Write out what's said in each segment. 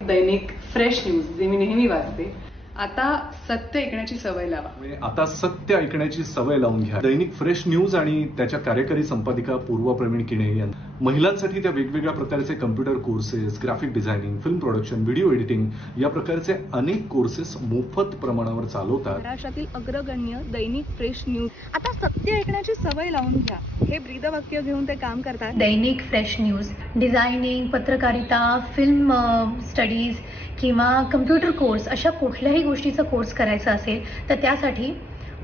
दैनिक fresh news जे मी नेहमी वाचते, आता सत्य ऐकण्याची सवय लावा. आता सत्य ऐकण्याची सवय लावून घ्या. दैनिक फ्रेश न्यूज आणि त्याच्या कार्यकारी संपादिका पूर्वा प्रवीण किणे यांना महिलांसाठी त्या वेगवेगळ्या प्रकारचे computer courses, graphic designing, film production, video editing या प्रकारचे अनेक कोर्सेस मोफत प्रमाणावर चालवतात. महाराष्ट्रातील अग्रगण्य दैनिक फ्रेश न्यूज आता सत्य ऐकण्याची सवय लावून घ्या, हे ब्रीदवाक्य घेऊन ते काम करतात. दैनिक फ्रेश न्यूज डिझायनिंग, पत्रकारिता, फिल्म स्टडीज किंवा कम्प्युटर कोर्स अशा कुठल्याही गोष्टीचा कोर्स करायचा असेल तर त्यासाठी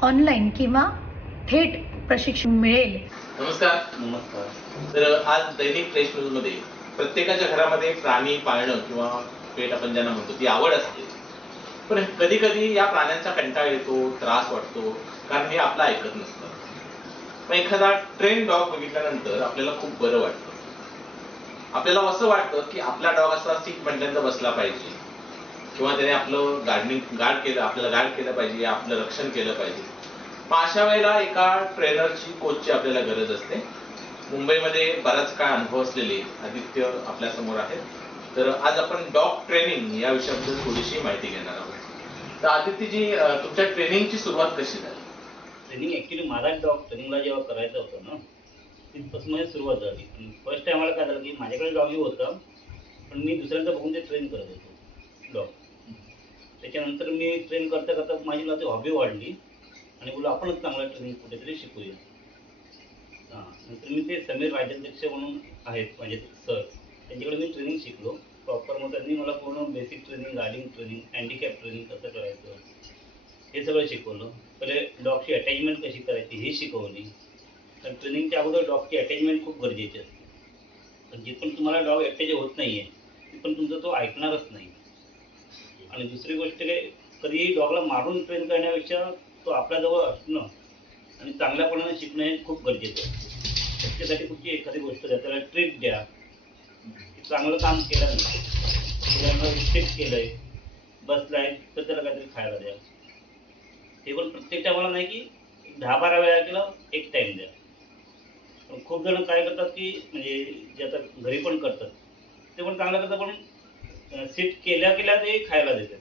ऑनलाईन किंवा थेट प्रशिक्षण मिळेल. नमस्कार. तर आज दैनिक फ्रेश न्यूज मध्ये प्रत्येकाच्या घरामध्ये प्राणी पाळणं किंवा पेट आपण ज्यांना म्हणतो ती आवड असते, पण कधी कधी या प्राण्यांचा कंटाळा येतो, त्रास वाटतो, कारण हे आपलं ऐकत नसतं. मग एखादा ट्रेन डॉग बघितल्यानंतर आपल्याला खूप बरं वाटतं. आपल्याला असं वाटतं की आपला डॉग असा सीट म्हटल्यानंतर बसला पाहिजे किंवा त्याने आपलं आपल्याला गार्ड केलं पाहिजे, आपलं रक्षण केलं पाहिजे. मग अशा वेळेला एका ट्रेनरची, कोचची आपल्याला गरज असते. मुंबईमध्ये बराच काळ अनुभव असलेले आदित्य आपल्या समोर आहेत. तर आज आपण डॉग ट्रेनिंग या विषयाबद्दल थोडीशी माहिती घेणार आहोत. तर आदित्यजी, तुमच्या ट्रेनिंगची सुरुवात कशी झाली? ट्रेनिंग ॲक्च्युली माझा डॉग ट्रेनिंगला जेव्हा करायचं होतं ना, तिथपासून माझी सुरुवात झाली. फर्स्ट टायमाला काय झालं की माझ्याकडे डॉगी होता, पण मी दुसऱ्यांदा बघून ते ट्रेन करत होतो डॉग. त्याच्यानंतर मी ट्रेन करता करता माझी ती हॉबी वाढली आणि बोला आपणच चांगलं ट्रेनिंग कुठेतरी शिकूया. नंतर मी ते समीर राजाध्यक्ष म्हणून आहेत माझे सर, त्यांच्याकडे मी ट्रेनिंग शिकलो प्रॉपर. मग त्यांनी मला पूर्ण basic training, guarding training, handicap training कसं करायचं हे सगळं शिकवलं. पहिले डॉगची अटॅचमेंट कशी करायची हे शिकवली. कारण ट्रेनिंगच्या अगोदर डॉगची अटॅचमेंट खूप गरजेची असते. पण जिथून तुम्हाला डॉग अटॅच होत नाही आहे तिथून तुमचा तो ऐकणारच नाही. आणि दुसरी गोष्ट काय, कधीही डॉगला मारून ट्रेन करण्यापेक्षा तो आपल्याजवळ असणं आणि चांगल्यापणाने शिकणं हे खूप गरजेचं आहे. त्याच्यासाठी कुठची एखादी गोष्ट द्या, त्याला ट्रीट द्या, चांगलं काम केलं नाही, त्याला रिस्पेक्ट केलंय, बसलाय तर त्याला काहीतरी खायला द्या. हे पण प्रत्येक टायमाला नाही की 10-12 वेळा केलं एक टाइम द्या. पण खूप जण काय करतात की म्हणजे जे आता घरी पण करतात ते पण चांगलं करतात, पण सीट केल्या ते खायला देतात.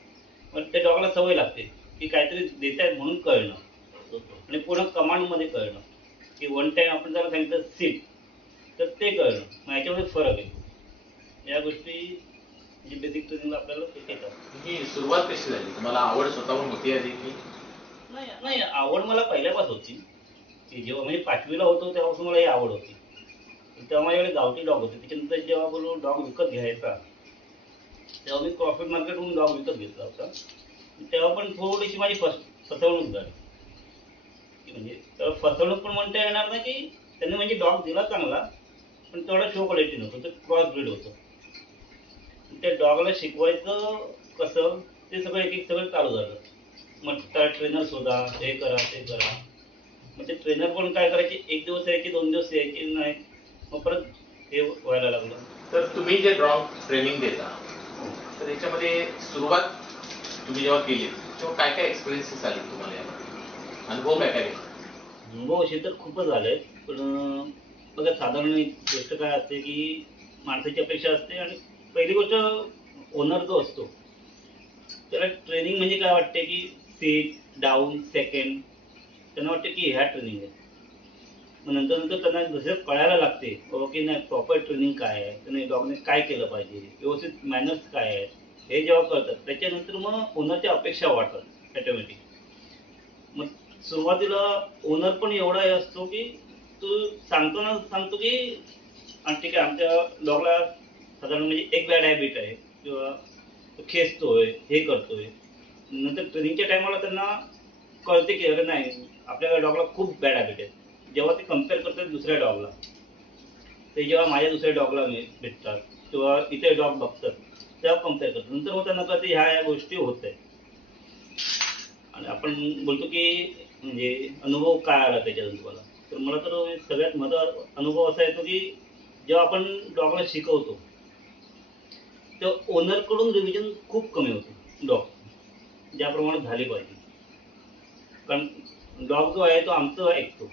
पण त्या डॉगला सवय लागते की काहीतरी देत आहेत म्हणून कळणं आणि पूर्ण कमांडमध्ये कळणं की वन टाइम आपण जर सांगितलं सीट तर ते कळणं. मग याच्यामध्ये फरक आहे. या गोष्टी म्हणजे बेसिक ट्रेनिंगला आपल्याला येतात. ही सुरुवात कशी झाली? तुम्हाला आवड स्वतःहून होती आधी की? नाही, आवड मला पहिल्यापासून होती की जेव्हा म्हणजे 5वीला होतो तेव्हापासून मला ही आवड होती. तेव्हा माझ्याकडे गावठी डॉग होते. त्याच्यानंतर जेव्हा बोलू डॉग विकत घ्यायचा तेव्हा मी प्रॉफिट मार्केटहून डॉग विकत घेतला होता. तेव्हा पण थोडीशी माझी फसवणूक झाली. म्हणजे फसवणूक पण म्हणता येणार नाही की त्यांनी म्हणजे डॉग दिला चांगला, पण तेवढा शो क्वालिटी नव्हतं, ते क्रॉस ब्रीड होतं. त्या डॉगला शिकवायचं कसं ते सगळं एक सगळं चालू झालं. मग त्या ट्रेनर शोधा, हे करा ते करा. मग ते ट्रेनर पण काय करायचे, 1 दिवस यायचे, 2 दिवस यायचे नाही, मग परत हे व्हायला लागलं. तर तुम्ही जे डॉग ट्रेनिंग देता तर याच्यामध्ये सुरुवात तुम्ही जेव्हा केली तेव्हा काय काय एक्सपिरियन्सेस आले तुम्हाला? यामध्ये अनुभव काय काय? अनुभव असे तर खूपच आले, पण बघा साधारण एक गोष्ट काय असते की माणसाची अपेक्षा असते. आणि पहिली गोष्ट ओनर जो असतो त्याला ट्रेनिंग म्हणजे काय वाटते की सीट, डाऊन, सेकंड, त्यांना वाटते की ह्या ट्रेनिंग आहे. मग नंतर त्यांना जसं कळायला लागते की नाही प्रॉपर ट्रेनिंग काय आहे, त्याने डॉगने काय केलं पाहिजे, व्यवस्थित मॅनर्स काय आहेत, हे जेव्हा कळतात त्याच्यानंतर मग ओनरच्या अपेक्षा वाढतात ऑटोमॅटिक. मग सुरुवातीला ओनर पण एवढा हे असतो की तो सांगतो की ठीक आहे आमच्या डॉगला साधारण म्हणजे एक बॅड हॅबिट आहे किंवा तो खेचतोय, हे करतोय. नंतर ट्रेनिंगच्या टायमाला त्यांना कळते की अरे नाही आपल्या डॉगला खूप बॅड हॅबिट आहे. जेव्हा ते कम्पेअर करतात दुसऱ्या डॉगला, ते जेव्हा माझ्या दुसऱ्या डॉगला भेटतात किंवा इथे डॉग बघतात तेव्हा कम्पेअर करतात. नंतर मग त्यांना कळते ह्या गोष्टी होत आहेत. आणि आपण बोलतो की म्हणजे अनुभव काय आला त्याच्यातून तुम्हाला, तर मला तर सगळ्यात महत्त्वाचा अनुभव असा येतो की जेव्हा आपण डॉगला शिकवतो तेव्हा ओनरकडून रिव्हिजन खूप कमी होतं डॉग ज्याप्रमाणे झाली पाहिजे. कारण डॉग जो आहे तो आमचं ऐकतो,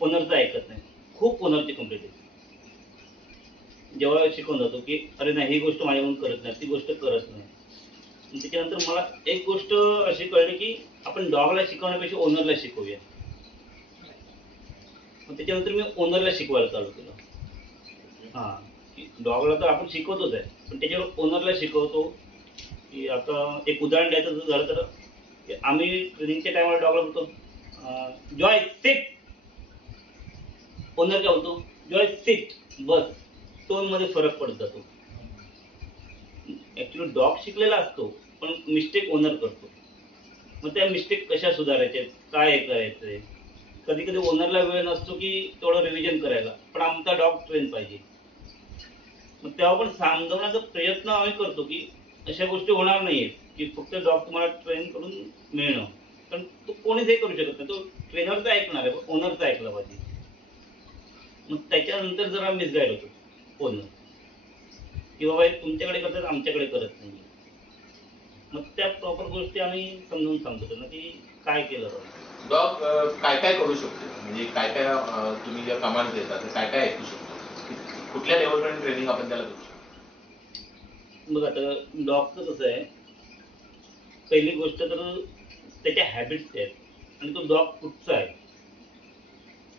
ओनरचं ऐकत नाही. खूप ओनरची कंप्लेंट येते जेव्हा शिकवून जातो की अरे नाही ही गोष्ट माझ्याकडून करत नाही, ती गोष्ट करत नाही. आणि त्याच्यानंतर मला एक गोष्ट अशी कळली की आपण डॉगला शिकवण्यापेक्षा ओनरला शिकवूया. मग त्याच्यानंतर मी ओनरला शिकवायला चालू केलं. डॉगला तर आपण शिकवतोच आहे, पण त्याच्यावर ओनरला शिकवतो. की आता एक उदाहरण द्यायचं झालं तर की आम्ही ट्रेनिंगच्या टायमाला डॉगला बोलतो जॉय सिट. ओनर काय बोलतो जॉय सिट बस. टोन मध्ये फरक पडत जातो. ऍक्च्युली डॉग शिकलेला असतो पण मिस्टेक ओनर करतो. मग त्या मिस्टेक कशा सुधारायच्या, काय करायचंय. कधी कधी ओनरला वेळ नसतो की तेवढं रिव्हिजन करायला, पण आमचा डॉग ट्रेन पाहिजे. मग तेव्हा पण समजवण्याचा प्रयत्न आम्ही करतो की अशा गोष्टी होणार नाहीयेत की फक्त डॉग तुम्हाला ट्रेन करून मिळणं. कारण तो कोणीच हे करू शकत नाही, तो ट्रेनरचा ऐकणार आहे, ओनरचा ऐकला पाहिजे. मग त्याच्यानंतर जरा मिसगाईड होतो ओनर की बाबा तुमच्याकडे करतात आमच्याकडे करत नाही. मग त्या प्रॉपर गोष्टी आम्ही समजून सांगतो त्यांना की काय केलं पाहिजे. डॉग काय काय करू शकतो, म्हणजे काय काय तुम्ही ज्या कमांड देता ते काय काय ऐकू शकतो, कुठल्या लेवलपर्यंत ट्रेनिंग आपण त्याला देऊ शकतो. मग आता डॉगचं कसं आहे, पहिली गोष्ट तर त्याच्या हॅबिट्स आहेत आणि तो डॉग कुठचा आहे.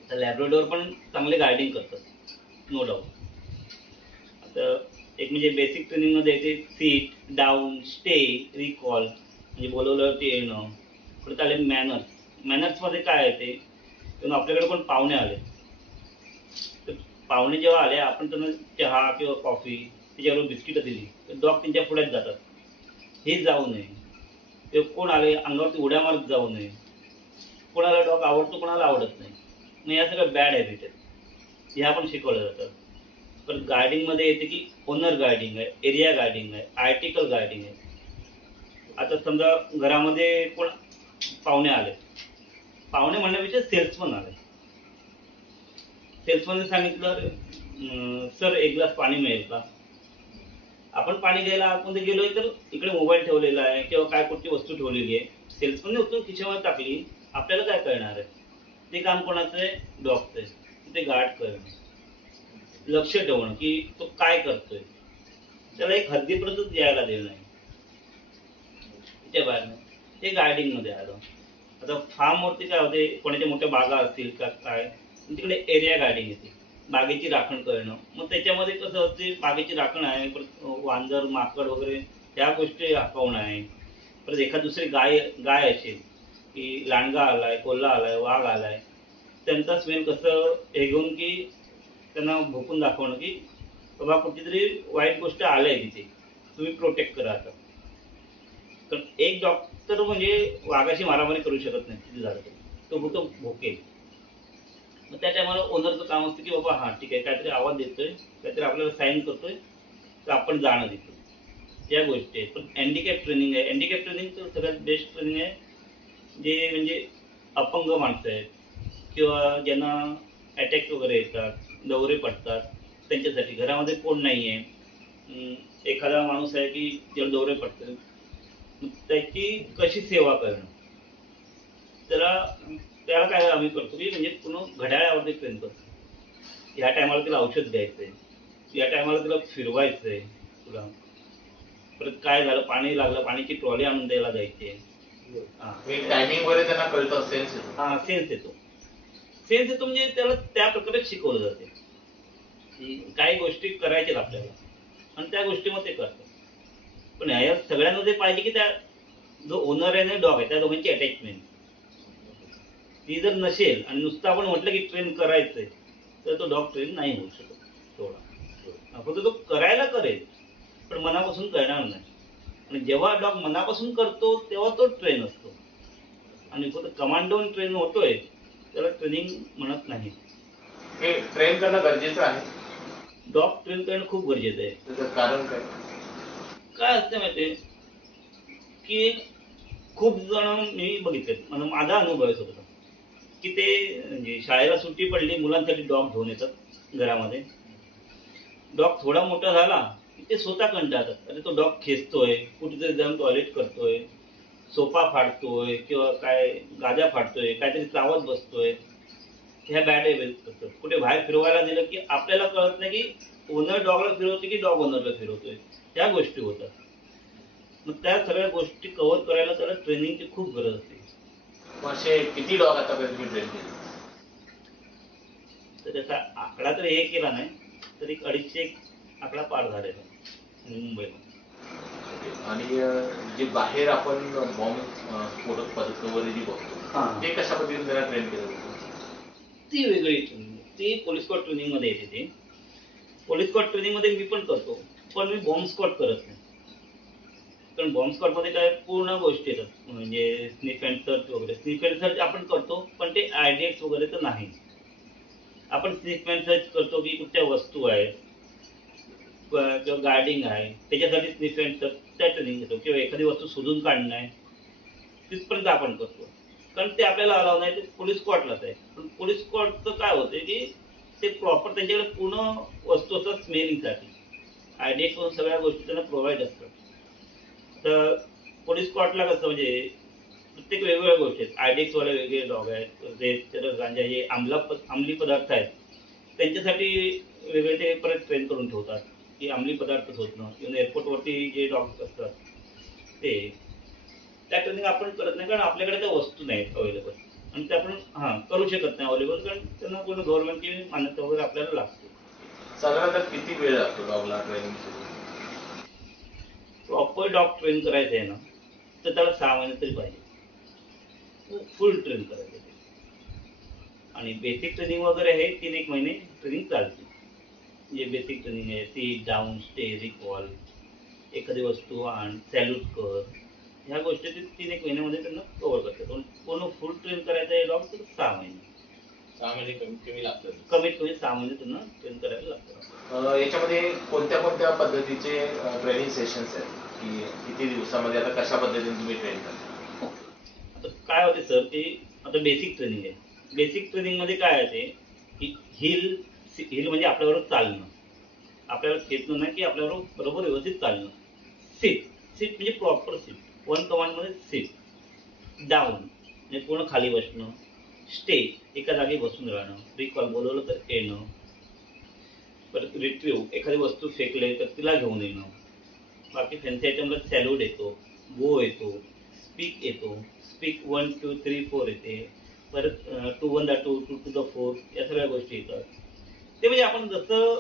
आता लॅब्राडोर पण चांगले गार्डिंग करतात, नो डाऊट. आता एक म्हणजे बेसिक ट्रेनिंगमध्ये येते सीट, डाऊन, स्टे, रिकॉल, म्हणजे बोलवल्यावरती येणं. परत आले मॅनर्स. मॅनर्समध्ये काय येते, तेव्हा आपल्याकडे पण पाहुणे आले तर पाहुणे जेव्हा आले आपण त्यांना चहा किंवा कॉफी त्याच्याबरोबर बिस्किटं दिली तर डॉग त्यांच्या पुढ्यात जातात. हे जाऊ नये. ते कोण आले अंगावरती उड्या मारत जाऊ नये. कोणाला डॉग आवडतो कोणाला आवडत नाही. मग या सगळ्या बॅड हॅबिट आहेत, ह्या पण शिकवल्या जातात. पण गार्डिंगमध्ये येते की ओनर गार्डिंग आहे, एरिया गार्डिंग आहे, आर्टिकल गार्डिंग आहे. आता समजा घरामध्ये कोण पाहुणे आले, पाहुणे म्हणण्यापेक्षा सेल्समन आले. सेल्समनने सांगितलं सर एक ग्लास पाणी मिळेल का. आपण पाणी घ्यायला आतमध्ये गेलोय तर इकडे मोबाईल ठेवलेला आहे किंवा काय कुठची वस्तू ठेवलेली आहे. सेल्समनने उचलून खिशामध्ये टाकली, आपल्याला काय कळणार आहे. ते काम कोणाचं आहे, डॉगचं आहे. ते गार्ड करणं, लक्ष ठेवणं की तो काय करतोय, त्याला एक हद्दीपर्यंत यायला देणं आहे. त्याच्या बाहेर ते गार्डिंगमध्ये आलं. आता फार्मवरती काय होते, कोणाच्या मोठ्या बागा असतील का काय, तिकडे एरिया गार्डिंग येते, बागेची राखण करणं. मग त्याच्यामध्ये कसं होते, बागेची राखण आहे, परत वांजर माकड वगैरे त्या गोष्टी हाकवणं आहे. परत एखाद दुसरी गाय असेल की लांडगा आलाय, कोल्हा आलाय, वाघ आलाय, त्यांचा स्मेल कसं हे घेऊन की त्यांना भोकून दाखवणं की बाबा कुठली तरी वाईट गोष्ट आलंय तिथे, तुम्ही प्रोटेक्ट करा. आता तर एक डॉक्टर म्हणजे वाघाशी मारामारी करू शकत नाही तिथे झालं, तो फक्त भोकेल. मग त्या टायमाला ओनरचं काम असतं की बाबा हा ठीक आहे, काहीतरी आवाज देतोय, काहीतरी आपल्याला साईन करतोय तर आपण जाणं देतो. या गोष्टी आहेत. पण हँडिकॅप ट्रेनिंग आहे. हँडिकॅप ट्रेनिंग तर सगळ्यात बेस्ट ट्रेनिंग आहे, जे म्हणजे अपंग माणसं आहेत किंवा ज्यांना अटॅक वगैरे येतात, दौरे पडतात, त्यांच्यासाठी. घरामध्ये कोण नाही आहे, एखादा माणूस आहे की ज्याला दौरे पडतात, त्याची कशी सेवा करणं. त्याला काय आम्ही करतो की म्हणजे पूर्ण घड्याळावरती ट्रेन करतो. ह्या टायमाला तिला औषध द्यायचंय, या टायमाला तिला फिरवायचंय तुला. परत काय झालं, पाणी लागलं, पाण्याची ट्रॉली आणून द्यायला जायची. टायमिंग वगैरे त्यांना कळतं, सेन्स येतो. सेन्स येतो. सेन्स येतो म्हणजे त्याला त्या प्रकारे शिकवलं जाते की काही गोष्टी करायच्यात आपल्याला आणि त्या गोष्टी मग ते करतात. पण ह्या सगळ्यांमध्ये पाहिजे की त्या जो ओनर आहे आणि डॉग आहे त्या दोघांची अटॅचमेंट ती जर नसेल आणि नुसतं आपण म्हटलं की ट्रेन करायचंय तर तो डॉग ट्रेन नाही होऊ शकत. थोडा फक्त तो करायला करेल पण मनापासून करणार नाही. आणि जेव्हा डॉग मनापासून करतो तेव्हा तो ट्रेन असतो. आणि फक्त कमांडोन ट्रेन होतोय त्याला ट्रेनिंग म्हणत नाही. हे ट्रेन करणं गरजेचं आहे. डॉग ट्रेन करणं खूप गरजेचं आहे. त्याचं कारण काय? काय असतं माहितीये की खूप जण मी बघितले, माझा अनुभव आहे स्वतः की ते म्हणजे शाळेला सुट्टी पडली, मुलांसाठी डॉग घेऊन येतात घरामध्ये. डॉग थोडा मोठा झाला की ते स्वतः कंटाळतात. अरे तो डॉग खेचतोय, कुठेतरी जाऊन टॉयलेट करतोय, सोफा फाडतोय किंवा काय गाद्या फाडतोय, काहीतरी चावत बसतोय, ह्या बॅड हॅबिट्स असतात. कुठे बाहेर फिरवायला दिलं की आपल्याला कळत नाही की ओनर डॉगला फिरवते की डॉग ओनरला फिरवतोय, त्या गोष्टी होतात. मग त्या सगळ्या गोष्टी कव्हर करायला त्याला ट्रेनिंगची खूप गरज असते. मग असे किती डॉग आतापर्यंत तुम्ही ट्रेन केले? तर त्याचा आकडा तर हे केला नाही, तर एक 250 आकडा पार झालेला आहे मुंबईला. आणि जे बाहेर आपण बॉम्ब स्फोटक पद्धत वगैरे जी बघतो ते कशा पद्धतीने त्याला ट्रेन केलं जातं? ती वेगळी ट्रेनिंग, ती पोलीस स्क्वॉड ट्रेनिंग मध्ये येते. ते पोलीस स्क्वॉड ट्रेनिंग मध्ये मी पण करतो, पण मी बॉम्ब स्क्वॉड करत नाही. कारण बॉम्ब स्क्वॉड मध्ये काय पूर्ण गोष्टी येतात, म्हणजे स्निफ अँड सर्च वगैरे. स्निफ अँड सर्च आपण करतो, पण ते आयडिएक्स वगैरे तर नाही. आपण स्निफ अँड सर्च करतो की कुठच्या वस्तू आहेत किंवा गार्डिंग आहे, त्याच्यासाठी स्निफ अँड सर्च त्या ट्रेनिंग घेतो. किंवा एखादी वस्तू शोधून काढणं आहे, तिथपर्यंत आपण करतो. कारण ते आपल्याला अलाव नाही, ते पोलीस स्क्वॉडलाच आहे. पण पोलीस स्क्वॉडचं काय होतं की ते प्रॉपर त्यांच्याकडे पूर्ण वस्तू असतात स्मेलिंगसाठी. आयडिएक्स वरून सगळ्या गोष्टी त्यांना प्रोव्हाइड असतात. तर पोलीस स्क्वॉडला कसं म्हणजे प्रत्येक वेगवेगळ्या गोष्टी आहेत. आयडिएक्सवाले वेगळे डॉग आहेत, जे गांजा जे अंमली पदार्थ आहेत त्यांच्यासाठी वेगळे ते परत ट्रेन करून ठेवतात की अंमली पदार्थ शोधणं. किंवा एअरपोर्टवरती जे डॉग असतात ते, त्या ट्रेनिंग आपण करत नाही, कारण आपल्याकडे त्या वस्तू नाहीत अवेलेबल. आणि ते आपण करू शकत नाही अवेलेबल, कारण त्यांना पूर्ण गव्हर्नमेंटची मान्यता वगैरे आपल्याला लागते. साधारणतः किती वेळ लागतो डॉगला ट्रेनिंग? प्रॉपर डॉग ट्रेन करायचं आहे ना, तर त्याला 6 महिने तरी पाहिजे, फुल ट्रेन करायचं. आणि बेसिक ट्रेनिंग वगैरे आहे 3-1 महिने ट्रेनिंग चालते. जे बेसिक ट्रेनिंग आहे, सीट डाऊन, स्टे, रिकॉल, एखादी वस्तू आण, सॅल्यूट कर, ह्या गोष्टी ते 3-1 महिन्यामध्ये त्यांना कव्हर करतात. पण पूर्ण फुल ट्रेन करायचं आहे डॉग तर 6 महिने. 6 महिने कमीत कमी लागतात. कमीत कमी 6 महिने त्यांना ट्रेन करायला लागतात. याच्यामध्ये कोणत्या कोणत्या पद्धतीचे ट्रेनिंग सेशन्स आहेत की किती दिवसामध्ये आता कशा पद्धतीने तुम्ही ट्रेन करता? आता काय होते सर, की आता बेसिक ट्रेनिंग आहे. बेसिक ट्रेनिंग मध्ये काय आहे ते की हिल म्हणजे आपल्याबरोबर चालणं, आपल्याला खेचणं नाही की आपल्याबरोबर बरोबर व्यवस्थित चालणं. सीट म्हणजे प्रॉपर सीट, 1 कमांडमध्ये सीट. डाऊन म्हणजे पूर्ण खाली बसणं. स्टे एका जागी बसून राहणं. रिकॉल बोलवलं तर येणं. परत रिट्रीव्ह एखादी वस्तू फेकले तर तिला घेऊन येणं. बाकी फॅन्सी आयटमला सॅल्यूट येतो, गो येतो, स्पीक येतो. स्पीक 1, 2, 3, 4 येते. परत 2 1 2 2 to the 4 या सगळ्या गोष्टी येतात. ते म्हणजे आपण जसं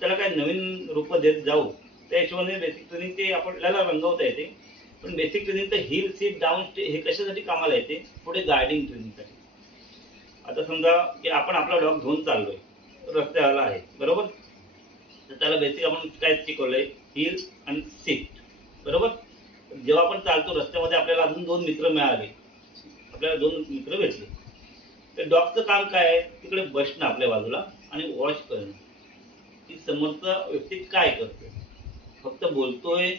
त्याला काय नवीन रूप देत जाऊ त्या हिशोबाने बेसिक ट्रेनिंग ते आपल्याला रंगवता येते. पण बेसिक ट्रेनिंग तर हिल, सीट, डाऊन, स्टे हे कशासाठी कामाला येते, पुढे गार्डिंग ट्रेनिंगसाठी. आता समजा की आपण आपला डॉग घेऊन चाललोय, रस्त्याला आहे बरोबर, तर त्याला बेसिक आपण काय शिकवलंय, हिल आणि सीट बरोबर. जेव्हा आपण चालतो रस्त्यामध्ये आपल्याला अजून 2 मित्र मिळाले, आपल्याला 2 मित्र भेटले, तर डॉगचं काम काय आहे, तिकडे बसणं आपल्या बाजूला आणि वॉच करणं की समोरचा व्यक्ती काय करतोय, फक्त बोलतोय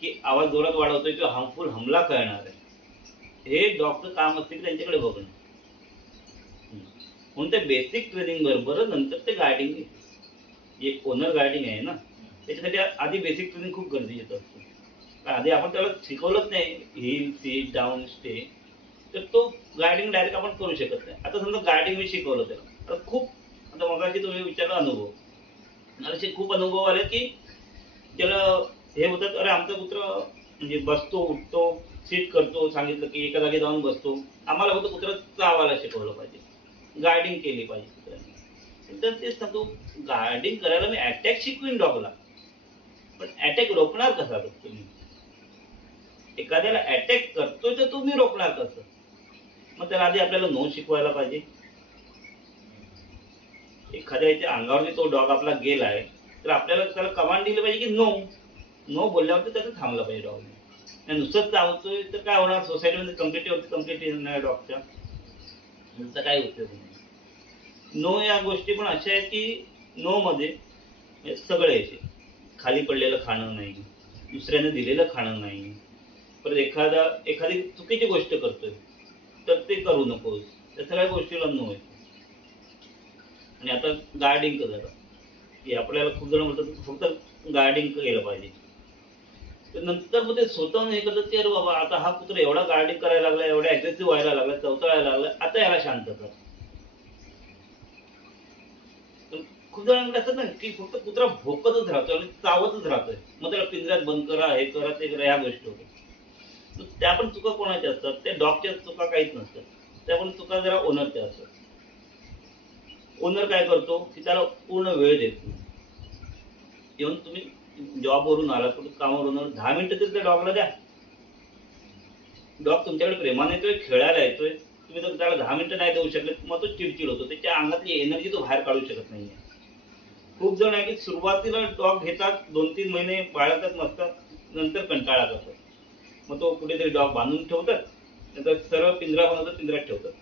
की आवाज जोरात वाढवतोय किंवा हार्मफुल हमला करणार आहे, हे डॉगचं काम असते की त्यांच्याकडे बघणं. म्हणून त्या बेसिक ट्रेनिंग बरोबर नंतर ते गार्डिंग येते. जे ओनर गार्डिंग आहे ना, त्याच्यासाठी आधी बेसिक ट्रेनिंग खूप गरजेचं असतं. आधी आपण त्याला शिकवलंच नाही हिल, सीट, डाऊन, स्टे, तर तो गार्डिंग डायरेक्ट आपण करू शकत नाही. आता समजा गार्डिंग मी शिकवलं त्याला, तर खूप आता मगाशी तुम्ही विचारला अनुभव, असे खूप अनुभव आले की त्याला हे होतं, अरे आमचा कुत्र म्हणजे बसतो, उठतो, सीट करतो, सांगितलं की एका जागी जाऊन बसतो. आम्हाला होतं कुत्र चावायला शिकवलं पाहिजे, गार्डिंग केली पाहिजे कुत्र्याने. तर तेच सांगतो, गार्डिंग करायला मी अटॅक शिकवीन डॉगला, पण अटॅक रोखणार कसा तुम्ही? एखाद्याला अटॅक करतोय तर तुम्ही रोखणार कसं? मग त्याला आधी आपल्याला नो शिकवायला पाहिजे. एखाद्याच्या अंगावरती तो डॉग आपला गेलाय तर आपल्याला त्याला कमांड दिली पाहिजे की नो. नो बोलल्यावरती त्याचं थांबलं पाहिजे डॉगने. नुसतं चावतोय तर काय होणार, सोसायटीमध्ये कंप्लेंट येणार डॉगच्या, नुसतं काय उपयोग नाही. नो या गोष्टी पण अशा आहेत की नो मध्ये सगळे यायचे, खाली पडलेलं खाणं नाही, दुसऱ्याने दिलेलं खाणं नाही, परत एखादी चुकीची गोष्ट करतोय तर ते करू नकोस, त्या सगळ्या गोष्टीला नो आहे. आणि आता गार्डिंग झालं की आपल्याला खूप जण म्हणतात फक्त गार्डिंग केलं पाहिजे. तर नंतर मग ते स्वतःहून हे करतात की अरे बाबा आता हा कुत्रा एवढा गार्डिंग करायला लागला, एवढा अग्रेसिव्ह व्हायला लागला, चवताळायला लागला, आता याला शांत कर. तर खूप जणांकडे असं ना की फक्त कुत्रा भोकतच राहतोय आणि चावतच राहतोय, मग त्याला पिंजऱ्यात बंद करा, हे करा, ते करा, ह्या गोष्टी होतात. तर त्या पण चुका कोणाच्या असतात? त्या डॉगच्या चुका काहीच नसतात, त्या पण चुका जरा ओनरच्या असतात. ओनर काय करतो की त्याला पूर्ण वेळ देतो. येऊन तुम्ही जॉबवरून आलात, कुठे कामावरून आलात, 10 मिनिटं तरी त्या डॉगला द्या. डॉग तुमच्याकडे प्रेमाने येतोय, खेळायला येतोय, तुम्ही जर त्याला 10 मिनिटं नाही देऊ शकले मग तो चिडचिड होतो, त्याच्या अंगातली एनर्जी तो बाहेर काढू शकत नाहीये. खूप जण आहे की सुरुवातीला डॉग घेतात, 2-3 महिने बाळगतात मस्त, नंतर कंटाळा करतात. मग तो कुठेतरी डॉग बांधून ठेवतात, नंतर सरळ पिंजरा बनवतात, पिंजऱ्यात ठेवतात.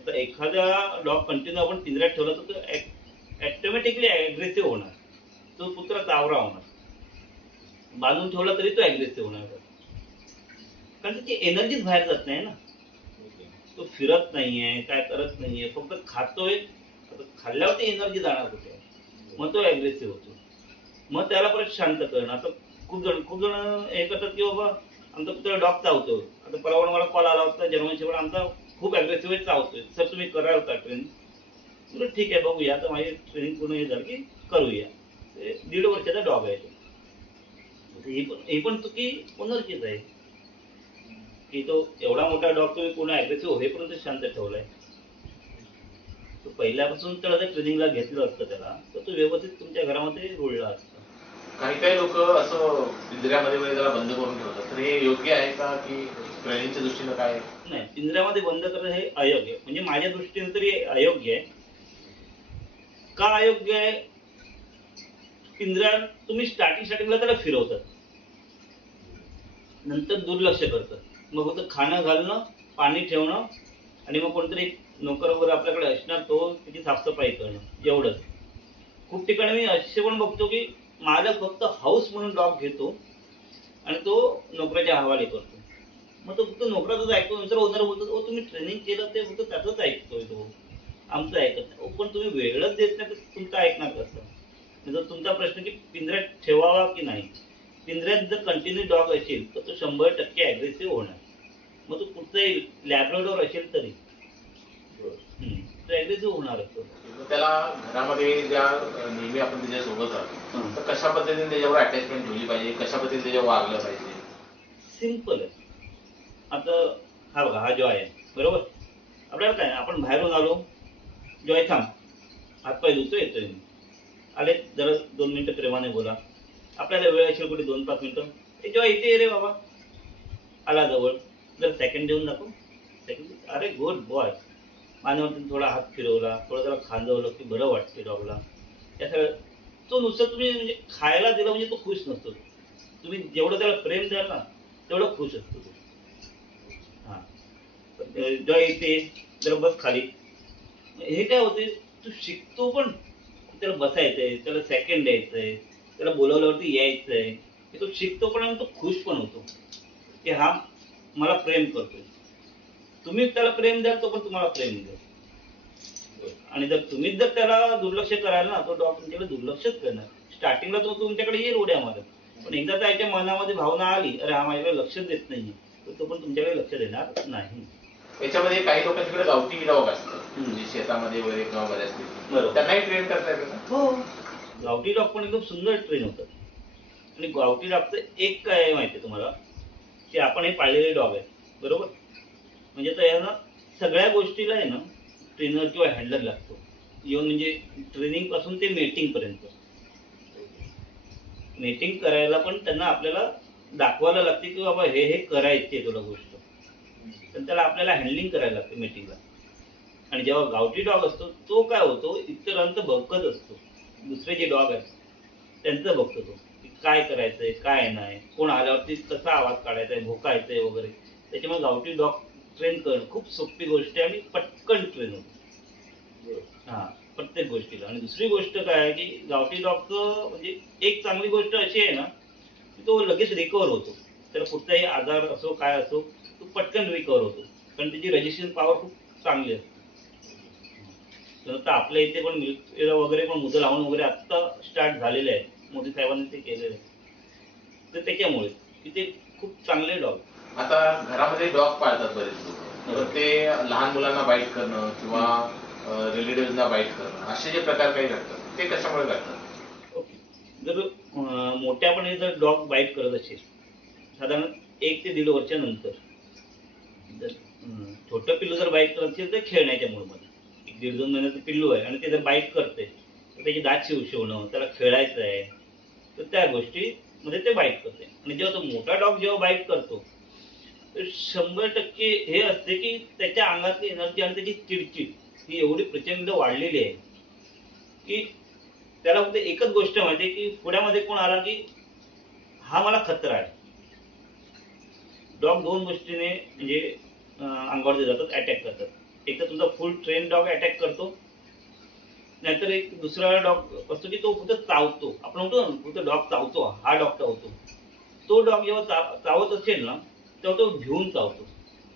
आता एखादा डॉग कंटिन्यू आपण पिंजऱ्यात ठेवला तर तो ॲटोमॅटिकली ॲग्रेसिव्ह होणार, तो कुत्रा चावरा होणार. बांधून ठेवला तरी तो ॲग्रेसिव्ह होणार, कारण त्याची एनर्जीच बाहेर जात नाही ना. तो फिरत नाहीये, काय करत नाहीये, फक्त खातोय. आता खाल्ल्यावरती एनर्जी जाणार कुठे, मग तो ॲग्रेसिव्ह होतो. मग त्याला परत शांत करणं. आता खूप जण हे करतात की बाबा आमचा कुत्रा डॉग चावतो. आता परवा मला कॉल आला होता, जर्मन शेफर्ड आमचा खूप ॲग्रेसिव्ह चावतोय, सर तुम्ही कराल का ट्रेन? बरं ठीक आहे, बघूया. आता माझी ट्रेनिंग पूर्ण हे झालं की करूया. 1.5 वर्षाचा डॉग आहे तो. ही पण चुकी ओनरचीच आहे की तो एवढा मोठा डॉग तुम्ही पूर्ण ॲग्रेसिव्ह होईपर्यंत शांत ठेवलाय. तो पहिल्यापासून त्याला जर ट्रेनिंगला घेतलं असतं त्याला, तर तो व्यवस्थित तुमच्या घरामध्ये रुळला असता. काही लोक असं पिंजऱ्यामध्ये वगैरे त्याला बंद करून ठेवतात, तर हे योग्य आहे का की ट्रेनिंगच्या दृष्टीनं काय? नाही, पिंजऱ्यामध्ये बंद करणं हे अयोग्य आहे. म्हणजे माझ्या दृष्टीने तरी अयोग्य आहे. का अयोग्य आहे? पिंजऱ्यात तुम्ही स्टार्टिंगला त्याला फिरवतात, नंतर दुर्लक्ष करतात. मग फक्त खाणं घालणं, पाणी ठेवणं आणि मग कोणतरी नोकर वगैरे आपल्याकडे असणार, तो त्याची साफसफाई करणं, एवढंच. खूप ठिकाणी मी असे पण बघतो की मालक फक्त हाऊस म्हणून डॉग घेतो आणि तो नोकराच्या हवाले करतो. मग तो फक्त नोकराचंच ऐकतो. नंतर ओनर बोलतो तुम्ही ट्रेनिंग केलं ते फक्त त्याचंच ऐकतोय, तो आमचं ऐकत नाही. पण तुम्ही वेळच देत नाही तर तुमचं ऐकणार कसं? जर तुमचा प्रश्न की पिंजऱ्यात ठेवावा की नाही, पिंजऱ्यात जर कंटिन्यू डॉग असेल तर तो 100% ॲग्रेसिव्ह होणार. मग तो कुठचाही लॅब्राडोर असेल तरी तो ॲग्रेसिव्ह होणार असतो. त्याला घरामध्ये ज्या नेहमी आपण त्याच्या सोबत राहतो, तर कशा पद्धतीने त्याच्यावर अटॅचमेंट ठेवली पाहिजे, कशा पद्धतीने त्याच्यावर वागलं पाहिजे? सिम्पल आहे. आता हा बघा, हा जॉय आहे बरोबर. आपल्याला काय, आपण बाहेरून आलो, जॉय थांब, हातपाय धुतो, येतोय मी. आले जरा 2 मिनिटं प्रेमाने बोला. आपल्याला वेळ असेल कुठे 2-5 मिनिटं, हे जॉय इथे रे बाबा, आला जवळ, जर सेकंड देऊन दाखव. सेकंड, अरे गुड बॉय. मानेवरती थोडा हात फिरवला, थोडं त्याला खांदवलं की बरं वाटते डॉगला. त्या सगळं तो नुसतं तुम्ही म्हणजे खायला दिलं म्हणजे तो खुश नसतो. तुम्ही जेवढं त्याला प्रेम द्याल ना तेवढं खुश असतो तो. हां, जॉय इथे जरा बस खाली. हे काय होते, तू शिकतो पण, त्याला बसायचंय, त्याला सेकंड द्यायचंय, त्याला बोलावल्यावरती यायचंय, तो शिकतो पण आणि तो खुश पण होतो की हा मला प्रेम करतोय. तुम्ही त्याला प्रेम द्याल तो पण तुम्हाला प्रेम द्याल. आणि जर तुम्हीच जर त्याला दुर्लक्ष कराल ना, तो डॉग तुमच्याकडे दुर्लक्षच करणार. स्टार्टिंगला तो तुमच्याकडे येईल उड्या मारत, पण एकदा त्याच्या मनामध्ये भावना आली, अरे हा माझ्याकडे लक्षच देत नाहीये, तर तो पण तुमच्याकडे लक्ष देणार नाही. याच्यामध्ये काही लोकांच्याकडे गावठी डॉग असतात, म्हणजे शेतामध्ये वगैरे किंवा बऱ्याच बरोबर. त्यांनाही ट्रेन करता येतं का? हो, गावठी डॉग पण एकदम सुंदर ट्रेन होतात. आणि गावठी डॉगचं एक काय आहे माहिती आहे तुम्हाला, की आपण हे पाळलेले डॉग आहे बरोबर. म्हणजे तर यांना सगळ्या गोष्टीला आहे ना ट्रेनर किंवा हँडलर लागतो. येऊन म्हणजे ट्रेनिंग पासून ते मेटिंग पर्यंत. मेटिंग करायला पण त्यांना आपल्याला दाखवायला लागते की बाबा हे हे करायचे तुला गोष्ट, तर त्याला आपल्याला हँडलिंग करायला लागते मीटिंगला. आणि जेव्हा गावठी डॉग असतो तो काय होतो, इतरांचं बघत असतो, दुसरे जे डॉग आहेत त्यांचं बघतो तो, की काय करायचंय काय नाही, कोण आल्यावरती कसा आवाज काढायचा आहे, भोकायचंय वगैरे. त्याच्यामुळे गावठी डॉग ट्रेन करणं खूप सोपी गोष्ट आहे आणि पटकन ट्रेन होतो. हां, प्रत्येक गोष्टीला. आणि दुसरी गोष्ट काय आहे की गावठी डॉगचं म्हणजे एक चांगली गोष्ट अशी आहे ना की तो लगेच रिकवर होतो. त्याला कुठलाही आजार असो काय असो तो पटकन रिकवर होतो, कारण त्याची रजिस्ट्रेशन पॉवर खूप चांगली असते. तर आपल्या इथे पण मिल्क वगैरे पण मुलं लावून वगैरे आत्ता स्टार्ट झालेले आहेत, मोदी साहेबांनी ते केलेलं आहे. तर त्याच्यामुळे की ते खूप चांगले डॉग. आता घरामध्ये डॉग पाळतात बरेच लोक, तर ते लहान मुलांना बाईट करणं किंवा रिलेटिव्हना बाईट करणं असे जे प्रकार काही घडतात ते कशामुळे घडतात? ओके. जर मोठ्यापणे जर डॉग बाईट करत असेल साधारण 1 ते 1.5 वर्षानंतर, जर छोटं पिल्लू जर बाईट करत असेल तर खेळण्याच्या मूडमध्ये, 1-1.5-2 महिन्याचं पिल्लू आहे आणि ते जर बाईट करते तर त्याची दात शिवणं, त्याला खेळायचं आहे, तर त्या गोष्टीमध्ये ते बाईट करते. आणि जेव्हा तो मोठा डॉग जेव्हा बाईट करतो तर 100% हे असते की त्याच्या अंगातली एनर्जी आणि त्याची चिडचिड ही एवढी प्रचंड वाढलेली आहे की त्याला फक्त एकच गोष्ट माहिती आहे की पुण्यामध्ये कोण आला की हा मला खतरा आहे. डॉग 2 गोष्टीने म्हणजे अंगावरती जातात, अटॅक करतात. एक तर तुमचा फुल ट्रेन डॉग अटॅक करतो, नाहीतर एक दुसरा डॉग असतो की तो फक्त चावतो. आपण म्हणतो ना फक्त डॉग चावतो, हा डॉग चावतो. तो डॉग जेव्हा चावत असेल ना तेव्हा तो भिवून चावतो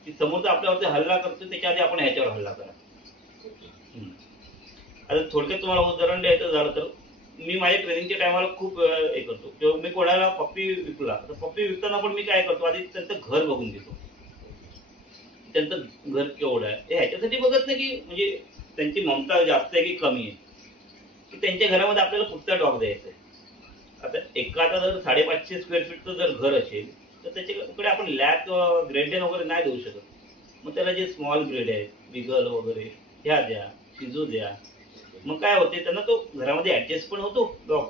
की समोरचा आपल्यावरती हल्ला करतो त्याच्या आधी आपण ह्याच्यावर हल्ला करा. आता थोडक्यात तुम्हाला उदाहरण द्यायचं झालं तर मी माझ्या ट्रेनिंगच्या टायमाला खूप हे करतो किंवा मी कोणाला पप्पी विकला तर पप्पी विकताना पण मी काय करतो, आधी त्यांचं घर बघून घेतो. त्यांचं घर केवढं आहे हे ह्याच्यासाठी बघत नाही की म्हणजे त्यांची ममता जास्त आहे की कमी आहे, की त्यांच्या घरामध्ये आपल्याला कुठचा डॉग द्यायचा आहे. आता एखादा जर 550 स्क्वेअर फीटचं जर घर असेल तर त्याच्याकडे आपण लॅब किंवा ग्रेडेन वगैरे नाही देऊ शकत. मग त्याला जे स्मॉल ब्रीड आहे, बिगल वगैरे ह्या द्या, शिजू द्या. मग काय होते त्यांना तो घरामध्ये ऍडजस्ट पण होतो डॉग,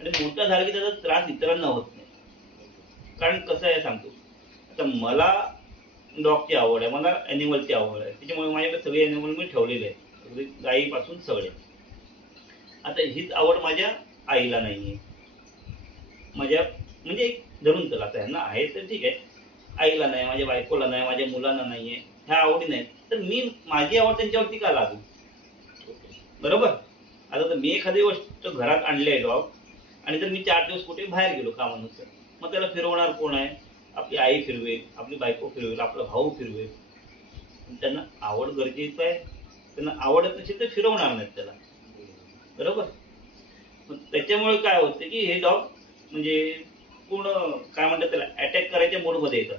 आणि मोठा झाला की त्याचा त्रास इतरांना होत नाही. कारण कसं आहे सांगतो, आता मला डॉगची आवड आहे, मला ॲनिमलची आवड आहे, त्याच्यामुळे माझ्याकडे सगळे ॲनिमल मी ठेवलेले आहेत, अगदी गायीपासून सगळे. आता हीच आवड माझ्या आईला नाही आहे, माझ्या म्हणजे एक धरून चला आता ह्यांना आहे तर ठीक आहे, आईला नाही, माझ्या बायकोला नाही, माझ्या मुलांना नाही आहे, ह्या आवडी नाहीत, तर मी माझी आवड त्यांच्यावरती का लागू? बरोबर. आता तर मी एखादी गोष्ट घरात आणली आहे डॉग, आणि जर मी 4 दिवस कुठे बाहेर गेलो कामानुसार, मग त्याला फिरवणार कोण आहे? आपली आई फिरवेल, आपली बायको फिरवेल, आपला भाऊ फिरवेल. त्यांना आवड गरजेचं आहे, त्यांना आवडत नसेल तर फिरवणार नाहीत त्याला. बरोबर. मग त्याच्यामुळे काय होतं की हे डॉग म्हणजे पूर्ण काय म्हणतात त्याला अटॅक करायच्या मोडमध्ये येतात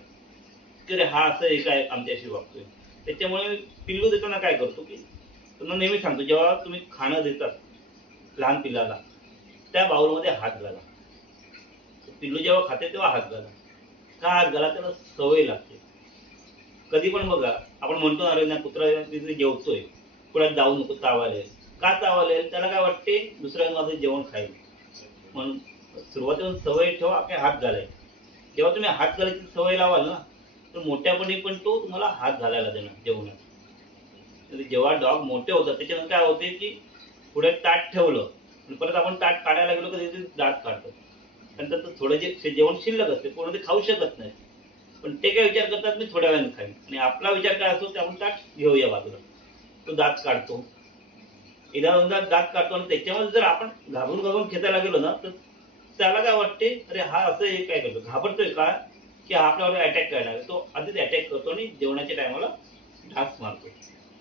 की अरे हा असं हे काय आमच्याशी वागतोय. त्याच्यामुळे पिल्लू देताना काय करतो की त्यांना नेहमी सांगतो, जेव्हा तुम्ही खाणं देतात लहान पिल्लाला त्या बाउलमध्ये हात घाला. पिल्लू जेव्हा खाते तेव्हा हात घाला. का हात घाला? त्याला सवय लागते. कधी पण बघा आपण म्हणतो अरे ना कुत्रा जेवतोय पुढे जाऊ नको, चावायला. का चावायला? त्याला काय वाटते दुसऱ्या माझं जेवण खाईल, म्हणून सुरुवातीला सवय ठेवा की हात घालायची. जेव्हा तुम्ही हात घालायची सवय लावाल ना तर मोठ्यापणी पण तो तुम्हाला हात घालायला देणार जेवणात. जेव्हा डॉग मोठे होतात त्याच्यानंतर काय होते की पुढे ताट ठेवलं आणि परत आपण ताट काढायला गेलो की त्याचे दात काढतात. नंतर तर थोडं जे जेवण शिल्लक असते पूर्ण ते खाऊ शकत नाही, पण ते काय विचार करतात मी थोड्या वेळाने खाईन, आणि आपला विचार काय असतो ते आपण ताट घेऊया बाजूला. तो दात काढतो, एकदा दोनदा दात काढतो, आणि त्याच्यामध्ये जर आपण घाबरून खेचायला गेलो ना तर त्याला काय वाटते अरे हा असं हे काय करतो, घाबरतोय का की हा आपल्यावर अटॅक करणार. तो आधीच अटॅक करतो आणि जेवणाच्या टायमाला ढास मारतो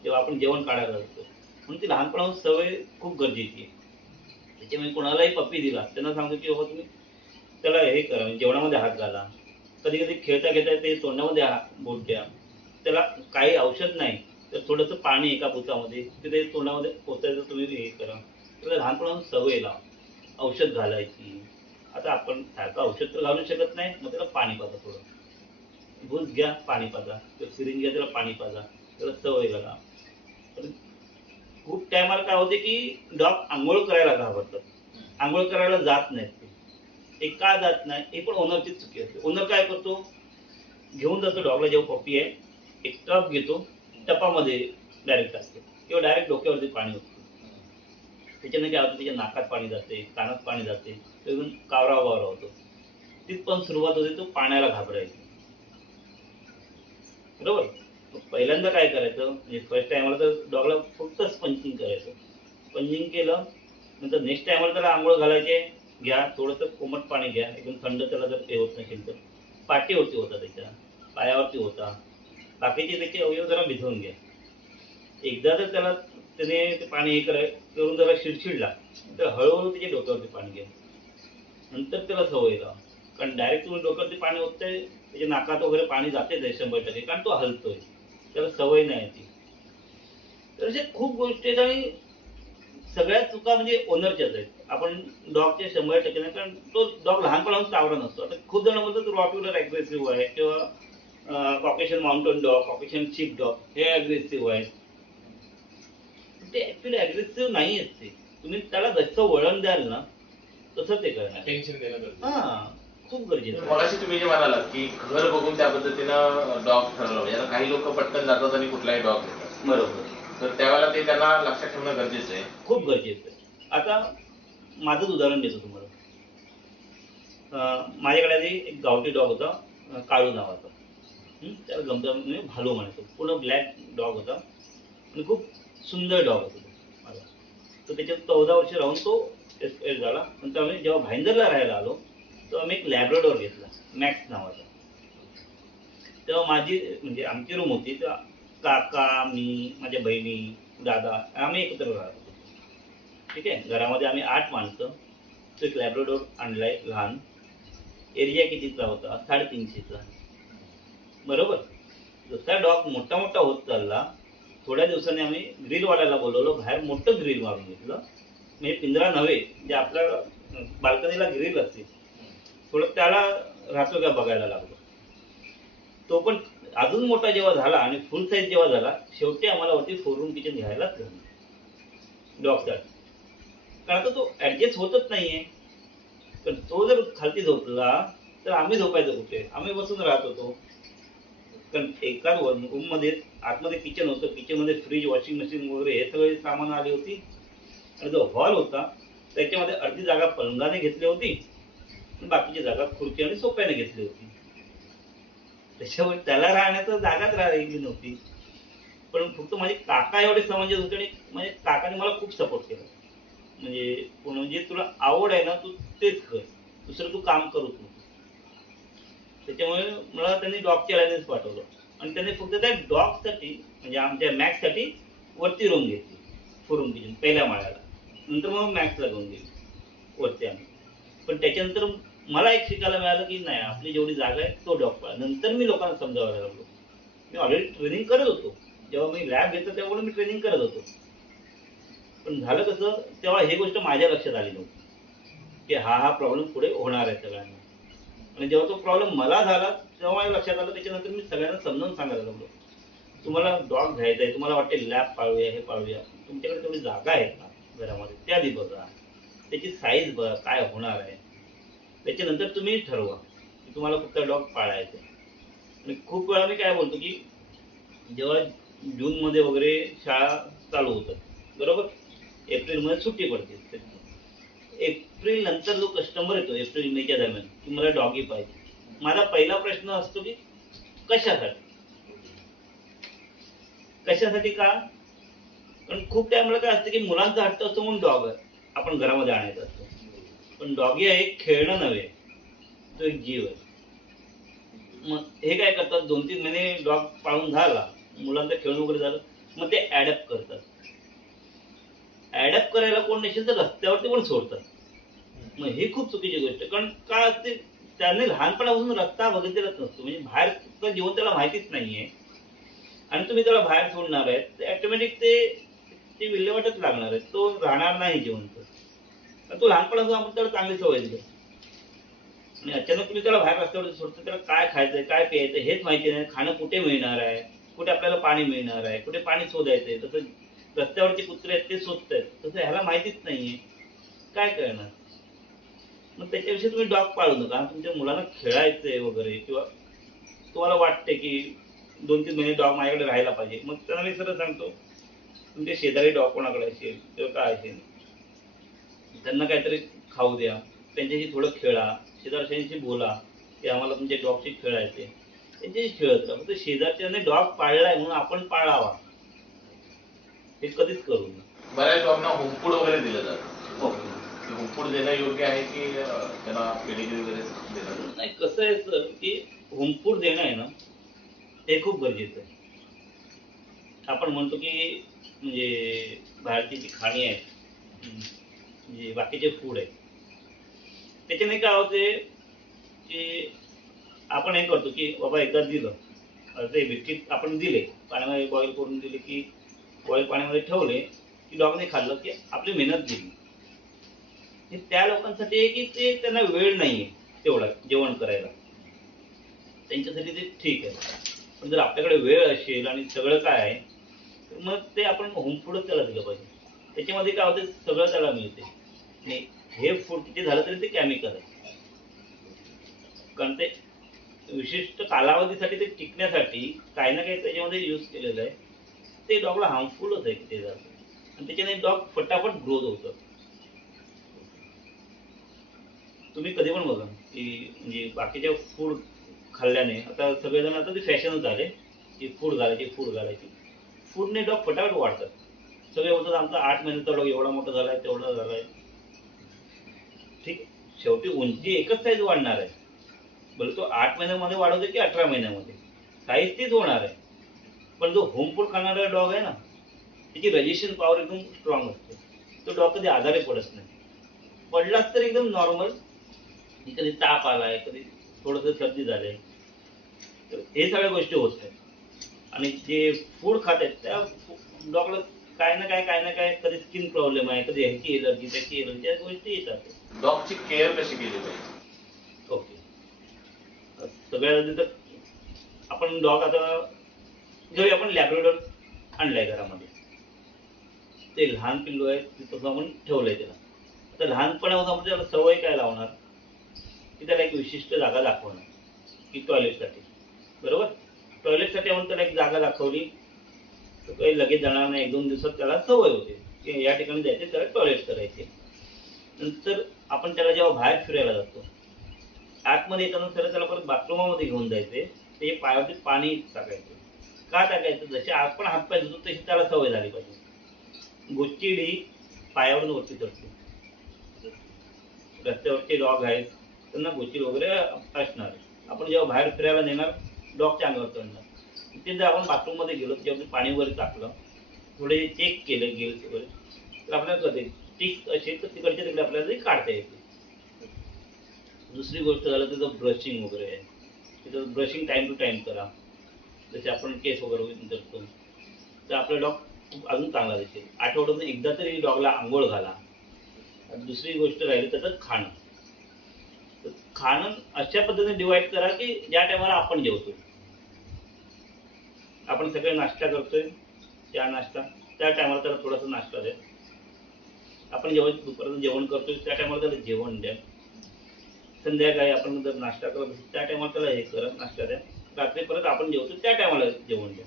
जेव्हा आपण जेवण काढायला जातो. म्हणून ती लहानपणापासून सवय खूप गरजेची आहे. त्याच्यामुळे कोणालाही पप्पी दिला त्यांना सांगतो की बाबा तुम्ही त्याला हे करा, जेवणामध्ये हात घाला. कधी कधी खेळता खेळता ते तोंडामध्ये बोट द्या. त्याला काही औषध नाही तर थोडंसं पाणी एका बुचामध्ये ते तोंडामध्ये पोचायचं तुम्ही हे करा. त्याला लहानपणापासून सवय लावा औषध घालायची. आता आपण सारखं औषध तर घालू शकत नाही, मग त्याला पाणी पाजा, थोडं भूस घ्या पाणी पाजा, किंवा सिरिंज घ्या त्याला पाणी पाजा, त्याला सवय लागा. खूप टायमाला काय होते की डॉग आंघोळ करायला घाबरतात, आंघोळ करायला जात नाहीत. ते का जात नाही हे पण ओनरचीच चुकी असते. ओनर काय करतो, घेऊन जातो डॉगला, जेव्हा पप्पी आहे एक टप घेतो, टपामध्ये डायरेक्ट असते किंवा डायरेक्ट डोक्यावरती पाणी होतं. त्याच्याने काय होतं, त्याच्या नाकात पाणी जाते, कानात पाणी जाते, एकदम कावरा वावरा होतो. तिथपण सुरुवात होते तो पाण्याला घाबरायची. बरोबर. पहिल्यांदा काय करायचं म्हणजे फर्स्ट टायमाला तर डॉगला फक्त स्पंजिंग करायचं. स्पंजिंग केलं नंतर नेक्स्ट टायमाला त्याला आंघोळ घालायचे, घ्या थोडंसं कोमट पाणी घ्या, एकदम थंड. त्याला जर हे होत नसेल तर पाठीवरती होता, त्याच्या पायावरती होता, बाकीचे त्याचे अवयव जरा भिजवून घ्या. एकदा जर त्याला त्याने ते पाणी हे करून जरा शिरशिडला तर हळूहळू त्याच्या डोक्यावरती पाणी घ्या. नंतर त्याला सवय लावा. कारण डायरेक्ट तुम्ही डोक्यात ते पाणी ओततंय, त्याच्या नाकात वगैरे पाणी जाते 100%, कारण तो हलतोय, त्याला सवय नाही ती. तर अशा खूप गोष्टी आहेत आणि सगळ्यात चुका म्हणजे ओनरच्याच आहेत. आपण डॉगचे 100% नाही, कारण तो डॉग लहानपणापासून चावरा नसतो. आता खूप जण म्हणतात रॉटविलर अग्रेसिव्ह आहे किंवा Caucasian mountain dog, Caucasian ship dog हे अग्रेसिव्ह आहेत. ते ऍक्च्युली अग्रेसिव्ह नाही आहेत ते. तुम्ही त्याला जसं वळण द्याल ना तसं ते करणार. टेन्शन देणं गरजेचं. हा, खूप गरजेचं आहे. मगाशी तुम्ही जे म्हणालात की घर बघून त्या पद्धतीनं डॉग ठरवलं पाहिजे. आता काही लोक पटकन जातात आणि कुठलाही डॉग घेतात, बरोबर, तर त्यावेळेला ते त्यांना लक्षात ठेवणं गरजेचं आहे. खूप गरजेचं आहे. आता माझंच उदाहरण देतो तुम्हाला. माझ्याकडे आधी एक गावठी डॉग होता, काळू नावाचा. त्याला गमता म्हणजे भालू म्हणायचो. पूर्ण ब्लॅक डॉग होता आणि खूप सुंदर डॉग होता तो माझा. तर त्याच्यात 14 वर्ष राहून तो एक्सपायर झाला. नंतर आम्ही जेव्हा भाईंदरला राहायला आलो तेव्हा आम्ही एक लॅब्राडोर घेतला, मॅक्स नावाचा. तेव्हा माझी म्हणजे आमची रूम होती, तेव्हा काका, मी, माझ्या बहिणी, दादा आम्ही एकत्र राहत होतो. ठीक आहे, घरामध्ये आम्ही 8 माणसं. तो एक लॅब्राडोर आणलाय लहान. एरिया कितीचा होता? 350चा. बरोबर. जसा डॉग मोठा मोठा होत चालला, थोड्या दिवसांनी आम्ही ग्रिलवाल्याला बोलवलं, बाहेर मोठं ग्रिल मारून घेतलं. म्हणजे पिंजरा नव्हे, जे आपल्या बाल्कनीला ग्रिल असते, थोडं त्याला राहतो का बघायला लागलो. तो पण अजून मोठा जेव्हा झाला आणि फुल साईज जेव्हा झाला, शेवटी आम्हाला वरती 4 रूम किचन घ्यायलाच लागलं डॉगसाठी. कारण आता तो ऍडजस्ट होतच नाहीये. पण तो जर खालती झोपला तर आम्ही झोपायचं कुठे? आम्ही बसून राहत होतो. कारण एकाच रूम मध्ये आतमध्ये किचन होतं, किचन मध्ये फ्रीज, वॉशिंग मशीन वगैरे हे सगळे सामान आली होती. आणि जो हॉल होता त्याच्यामध्ये अर्धी जागा पलंगाने घेतली होती आणि बाकीची जागा खुर्ची आणि सोफ्याने घेतली होती. त्याच्यामुळे त्याला राहण्याचं जागाच राहिली नव्हती. पण फक्त माझे काका एवढे समंजस होते आणि म्हणजे काकाने मला खूप सपोर्ट केला. म्हणजे तुला आवड आहे ना, तू तेच कर, दुसरं तू काम करूच नको. त्याच्यामुळे मला त्यांनी डॉगच्या लायसन्स पाठवलं आणि त्यांनी फक्त त्या डॉगसाठी म्हणजे आमच्या मॅक्ससाठी वरती रूम घेतली, 4 रूम किचन पहिल्या माळ्याला. नंतर मग मॅक्सला घेऊन गेली वरती आम्ही. पण त्याच्यानंतर मला एक शिकायला मिळालं की नाही, आपली जेवढी जागा आहे तो डॉग पाळा. नंतर मी लोकांना समजावायला लागलो. मी ऑलरेडी ट्रेनिंग करत होतो, जेव्हा मी लॅब घेतलं तेव्हा मी ट्रेनिंग करत होतो. पण झालं कसं, तेव्हा ही गोष्ट माझ्या लक्षात आली नव्हती की हा प्रॉब्लेम पुढे होणार आहे सगळ्यांना. आणि जेव्हा तो प्रॉब्लेम मला झाला तेव्हा माझ्या लक्षात आलं. त्याच्यानंतर मी सगळ्यांना समजावून सांगायला लागलो, तुम्हाला डॉग घ्यायचा आहे, तुम्हाला वाटते लॅब पाळूया, हे पाळूया, तुमच्याकडे तेवढी जागा आहे का घरामध्ये, त्या आधी बघा, त्याची साईज बघा काय होणार आहे, त्याच्यानंतर तुम्ही ठरवा की तुम्हाला कुठला डॉग पाळायचा आहे. आणि खूप वेळा मी काय बोलतो की जेव्हा जूनमध्ये वगैरे शाळा चालू होतात, बरोबर, एप्रिलमध्ये सुट्टी पडते. एप्रिल नंतर जो कस्टमर येतो एप्रिल मेच्या दरम्यान की मला डॉगी पाहिजे, माझा पहिला प्रश्न असतो की कशासाठी. का? कारण खूप टाइमला काय असतं की मुलांचा हट्ट असतो म्हणून डॉग आपण घरामध्ये आणायचा असतो. पण डॉगी आहे एक खेळणं नव्हे, तो एक जीव आहे. मग हे काय करतात, 2-3 महिने डॉग पाळून झाला, मुलांचं खेळणं वगैरे झालं, मग ते ऍडॅप्ट करतात. ऍडॅप्ट करायला कोण नसेल तर रस्त्यावरती पण सोडतात. मग ही खूप चुकीची गोष्ट. कारण काय असते, त्याने लहानपणापासून रस्ता बघितलेलाच नसतो, म्हणजे बाहेरचं जीवन त्याला माहितीच नाहीये. आणि तुम्ही त्याला बाहेर सोडणार आहे तर ऑटोमॅटिक ते विल्हेवाटच लागणार आहे, तो राहणार नाही जिवंत. तो लहानपणापासून आपण त्याला चांगली सवय दिली आणि अचानक तुम्ही त्याला बाहेर रस्त्यावरती सोडतो, त्याला काय खायचंय काय प्यायचंय हेच माहिती नाही, खाणं कुठे मिळणार आहे, कुठे आपल्याला पाणी मिळणार आहे, कुठे पाणी शोधायचंय. तसं रस्त्यावरचे कुत्रे आहेत ते शोधतायत, तसं ह्याला माहितीच नाहीये, काय करणार. मग त्याच्याविषयी तुम्ही डॉग पाळू नका. तुमच्या मुलांना खेळायचंय वगैरे किंवा तुम्हाला वाटते की 2-3 महिने डॉग माझ्याकडे राहायला पाहिजे, मग त्यांना मी सरळ सांगतो, तुमचे शेजारी डॉग कोणाकडे असेल किंवा काय असेल त्यांना काहीतरी खाऊ द्या, त्यांच्याशी थोडं खेळा, शेजारच्यांशी बोला की आम्हाला तुमच्या डॉगशी खेळायचे, त्यांच्याशी खेळत राहा. फक्त शेजारच्याने डॉग पाळलाय म्हणून आपण पाळावा हे कधीच करू नये. बऱ्याच डॉगना होमफूड वगैरे दिलं जातं. होमफूड देणं योग्य आहे की त्यांना पेडिग्री वगैरे देणं? नाही, कसं आहे सर की होमफूड देणं आहे ना हे खूप गरजेचं आहे. आपण म्हणतो की म्हणजे बाहेरची जी खाणी आहेत, म्हणजे बाकीचे फूड आहेत, त्याच्याने काय होते, की आपण हे करतो की बाबा एकदा दिलं ते बिस्किट आपण दिले पाण्यामध्ये बॉईल करून दिले की बॉईल पाण्यामध्ये ठेवले की डॉगने खाल्लं की आपली मेहनत गेली. हे त्या लोकांसाठी आहे की ते त्यांना वेळ नाहीये तेवढा जेवण करायला, त्यांच्यासाठी ते ठीक आहे. पण जर आपल्याकडे वेळ असेल आणि सगळं काय आहे तर मग ते आपण होम फूडच त्याला दिलं पाहिजे. त्याच्यामध्ये काय होतं सगळं त्याला मिळते आणि हे फूड किती झालं तरी ते केमिकल आहे. कारण ते विशिष्ट कालावधीसाठी ते टिकण्यासाठी काही ना काही त्याच्यामध्ये यूज केलेलं आहे. ते डॉगला हार्मफुलच आहे किती झालं आणि त्याच्याने डॉग फटाफट ग्रोथ होतं. तुम्ही कधी पण बघा की म्हणजे बाकीच्या फूड खाल्ल्याने आता सगळेजण आता ते फॅशनच झाले की फूड घालायची. फूडने डॉग फटाफट वाढतात. सगळे बोलतात आमचा 8 महिन्याचा डॉग एवढा मोठा झालाय तेवढा झालाय. ठीक, शेवटी उंची एकच साईज वाढणार आहे. भले तो 8 महिन्यामध्ये वाढवतो की 18 महिन्यामध्ये साईज तीच होणार आहे. पण जो होम फूड खाणारा डॉग आहे ना त्याची रजिस्ट्रेशन पॉवर एकदम स्ट्रॉंग असते. तो डॉग कधी आजारी पडत नाही. पडलाच तर एकदम नॉर्मल, कधी ताप आलाय कधी थोडंसं सर्दी झालंय तर हे सगळ्या गोष्टी होत आहेत. आणि जे फूड खात आहेत त्या डॉगला काय ना काय कधी स्किन प्रॉब्लेम आहे, कधी ह्याची एलर्जी त्याची एलर्जी या गोष्टी येतात. डॉगची केअर कशी केली पाहिजे? ओके, सगळ्यात आधी तर आपण डॉग आता जरी आपण लॅब्राडोर आणलाय घरामध्ये, ते लहान पिल्लू आहे तिथं आपण ठेवलंय त्याला. आता लहानपणापासून आपण त्याला सवय काय लावणार की त्याला एक विशिष्ट जागा दाखवणार की टॉयलेटसाठी, बरोबर. टॉयलेटसाठी आपण त्याला एक जागा दाखवली तर काही लगेच जाणार नाही. 1-2 दिवसात त्याला सवय होते की या ठिकाणी जायचे त्याला टॉयलेट करायचे. नंतर आपण त्याला जेव्हा बाहेर फिरायला जातो आतमध्ये येताना त्याला परत बाथरूमामध्ये घेऊन जायचे, ते पायावरती पाणी टाकायचे. का टाकायचं? जसे आपण हातपाय धुतो तशी त्याला सवय झाली पाहिजे. गोचिडी पायावरून वरती चढते. रस्त्यावरचे डॉग आहेत त्यांना गोचिड वगैरे असणार. आपण जेव्हा बाहेर फिरायला नेणार डॉगच्या अंगावर चढणार. तिथे जर आपण बाथरूम मध्ये गेलो त्याच्यावरती पाणी वगैरे टाकलं, थोडे चेक केले गेल्स वगैरे तर आपल्याला कळते टिक असेल तर तिकडच्या तिकडे आपल्याला ते काढता येते. दुसरी गोष्ट झालं त्याचं ब्रशिंग वगैरे आहे. तिथं ब्रशिंग टाइम टू टाइम करा. जसे आपण केस वगैरे करतो तर आपला डॉग अजून चांगला दिसेल. आठवड्यातून एकदा तरी डॉगला आंघोळ घाला. दुसरी गोष्ट राहिली त्याचं खाणं. तर खाणं अशा पद्धतीने डिवाइड करा की ज्या टायमाला आपण जेवतो, आपण सगळे नाश्ता करतोय त्या टायमाला त्याला थोडासा नाश्ता द्या. आपण जेव्हा दुपारचं जेवण करतोय त्या टायमाला त्याला जेवण द्या. संध्याकाळी आपण जर नाश्ता करत असेल त्या टायमाला त्याला हे करा नाश्ता द्या. रात्री परत आपण जेवतो त्या टायमाला जेवण द्या.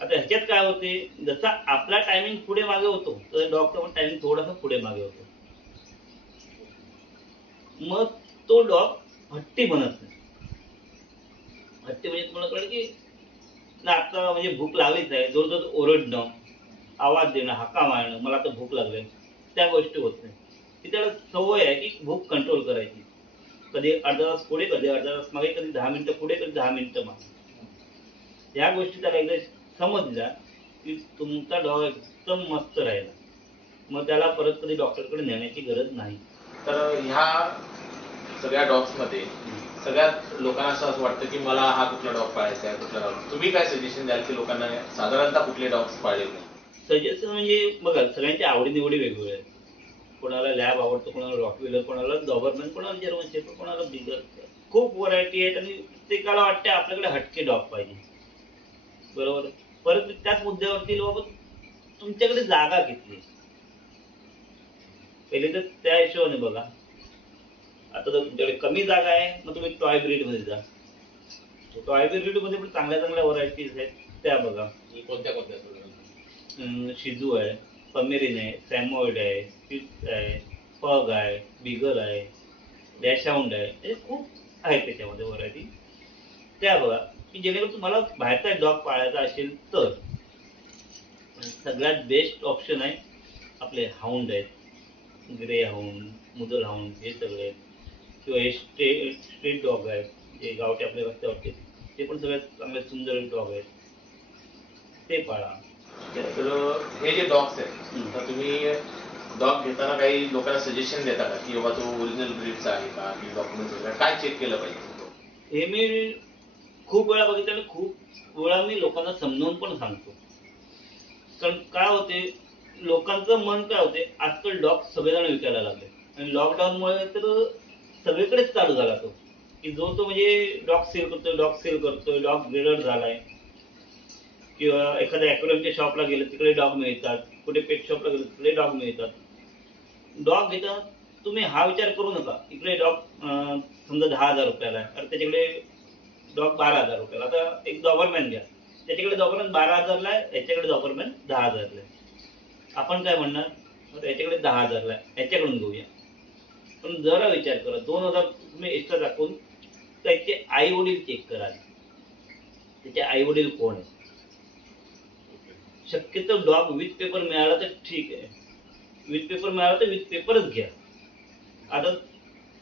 आता ह्याच्यात काय होते, जसा आपला टायमिंग पुढे मागे होतो तर डॉगचा पण टायमिंग थोडासा पुढे मागे होतो. मग तो डॉग हट्टी बनत नाही. हट्टी म्हणजे तुम्हाला कळलं की ना आता म्हणजे भूक लागलीच आहे, जोर जोर ओरडणं, आवाज देणं, हाका मारणं, मला आता भूक लागली, त्या गोष्टी होत नाही. की त्याला सवय आहे की भूक कंट्रोल करायची. कधी अर्धा तास पुढे, कधी अर्धा तास मागे, कधी 10 मिनिटं पुढे, कधी 10 मिनिटं मागे. या गोष्टी त्याला एकदा समजल्या की तुमचा डॉग एकदम मस्त राहिला. मग त्याला परत कधी डॉक्टरकडे नेण्याची गरज नाही. तर ह्या सगळ्या डॉग्स मध्ये सगळ्यात लोकांना असं वाटतं की मला हा कुठला डॉग पाळायचा आहे, कुठला डॉग. तुम्ही काय सजेशन द्याल की लोकांना साधारणतः कुठले डॉग्स पाळले नाही? सजेशन म्हणजे बघा सगळ्यांच्या आवडीनिवडी वेगवेगळ्या आहेत. कोणाला लॅब आवडतो, कोणाला रॉटविलर, कोणाला डॉबरमॅन, कोणाला जर्मन शेफर्ड, कोणाला बिगर. खूप व्हरायटी आहेत आणि प्रत्येकाला वाटते आपल्याकडे हटके डॉग पाहिजे, बरोबर. परत त्याच मुद्द्यावरती लोक तुमच्याकडे जागा किती. पहिले तर त्या हिशोबाने बघा. आता जर तुमच्याकडे कमी जागा आहे मग तुम्ही टॉय ब्रीड मध्ये जा. टॉय ब्रीड मध्ये पण चांगल्या चांगल्या व्हरायटीज आहेत त्या बघा. कोणत्या शिजू आहे, पमेरिन आहे, सॅमोइड आहे, स्पिट्झ आहे, पग आहे, बिगल आहे, डॅशहाउंड आहे. हे खूप आहेत त्याच्यामध्ये व्हरायटी. त्या बघा की जेणेकरून तुम्हाला बाहेरचा डॉग पाळायचा असेल तर सगळ्यात बेस्ट ऑप्शन आहे आपले हाऊंड आहेत. ग्रे हाऊंड, मुदल हाऊंड हे सगळे आहेत. किंवा हे स्ट्रीट डॉग आहेत जे गावठी आपल्या रस्त्यावरचे, ते पण सगळ्यात चांगले सुंदर डॉग आहेत, ते पाळा. तर हे जे डॉग्स आहेत तर तुम्ही डॉग घेताना काही लोकांना सजेशन देता का की बाबा तो ओरिजिनल ब्रीडचा आहे का की डॉक्युमेंट वगैरे काय चेक केलं पाहिजे? हे मी खूप वेळा बघितलं आणि खूप वेळा मी लोकांना समजावून पण सांगतो. कारण काय होते, लोकांचं मन काय होते, आजकाल डॉग सगळेजण विकायला लागले आणि लॉकडाऊनमुळे तर सगळीकडेच चालू झाला तो, की जो तो म्हणजे डॉग सेल करतोय, डॉग ब्रीडर झालाय. किंवा एखाद्या ॲक्वेरियमच्या शॉपला गेलं तिकडे डॉग मिळतात, कुठे पेट शॉपला गेलं तिकडे डॉग मिळतात. डॉग घेता तुम्ही हा विचार करू नका, इकडे डॉग समजा 10,000 रुपयाला आहे, तर त्याच्याकडे डॉग 12,000 रुपयाला. आता एक डॉबरमॅन घ्या, त्याच्याकडे डॉबरमॅन 12,000ला आहे, याच्याकडे डॉबरमॅन 10,000ला आहे. आपण काय म्हणणार, याच्याकडे 10,000ला आहे, याच्याकडून घेऊया. पण जरा विचार करा, 2,000 तुम्ही एक्स्ट्रा टाकून त्याचे आई वडील चेक करा. त्याचे आई वडील कोण आहे? शक्यतो डॉग विथ पेपर मिळाला तर ठीक आहे, विथ पेपर मिळाला तर विथ पेपरच घ्या. आता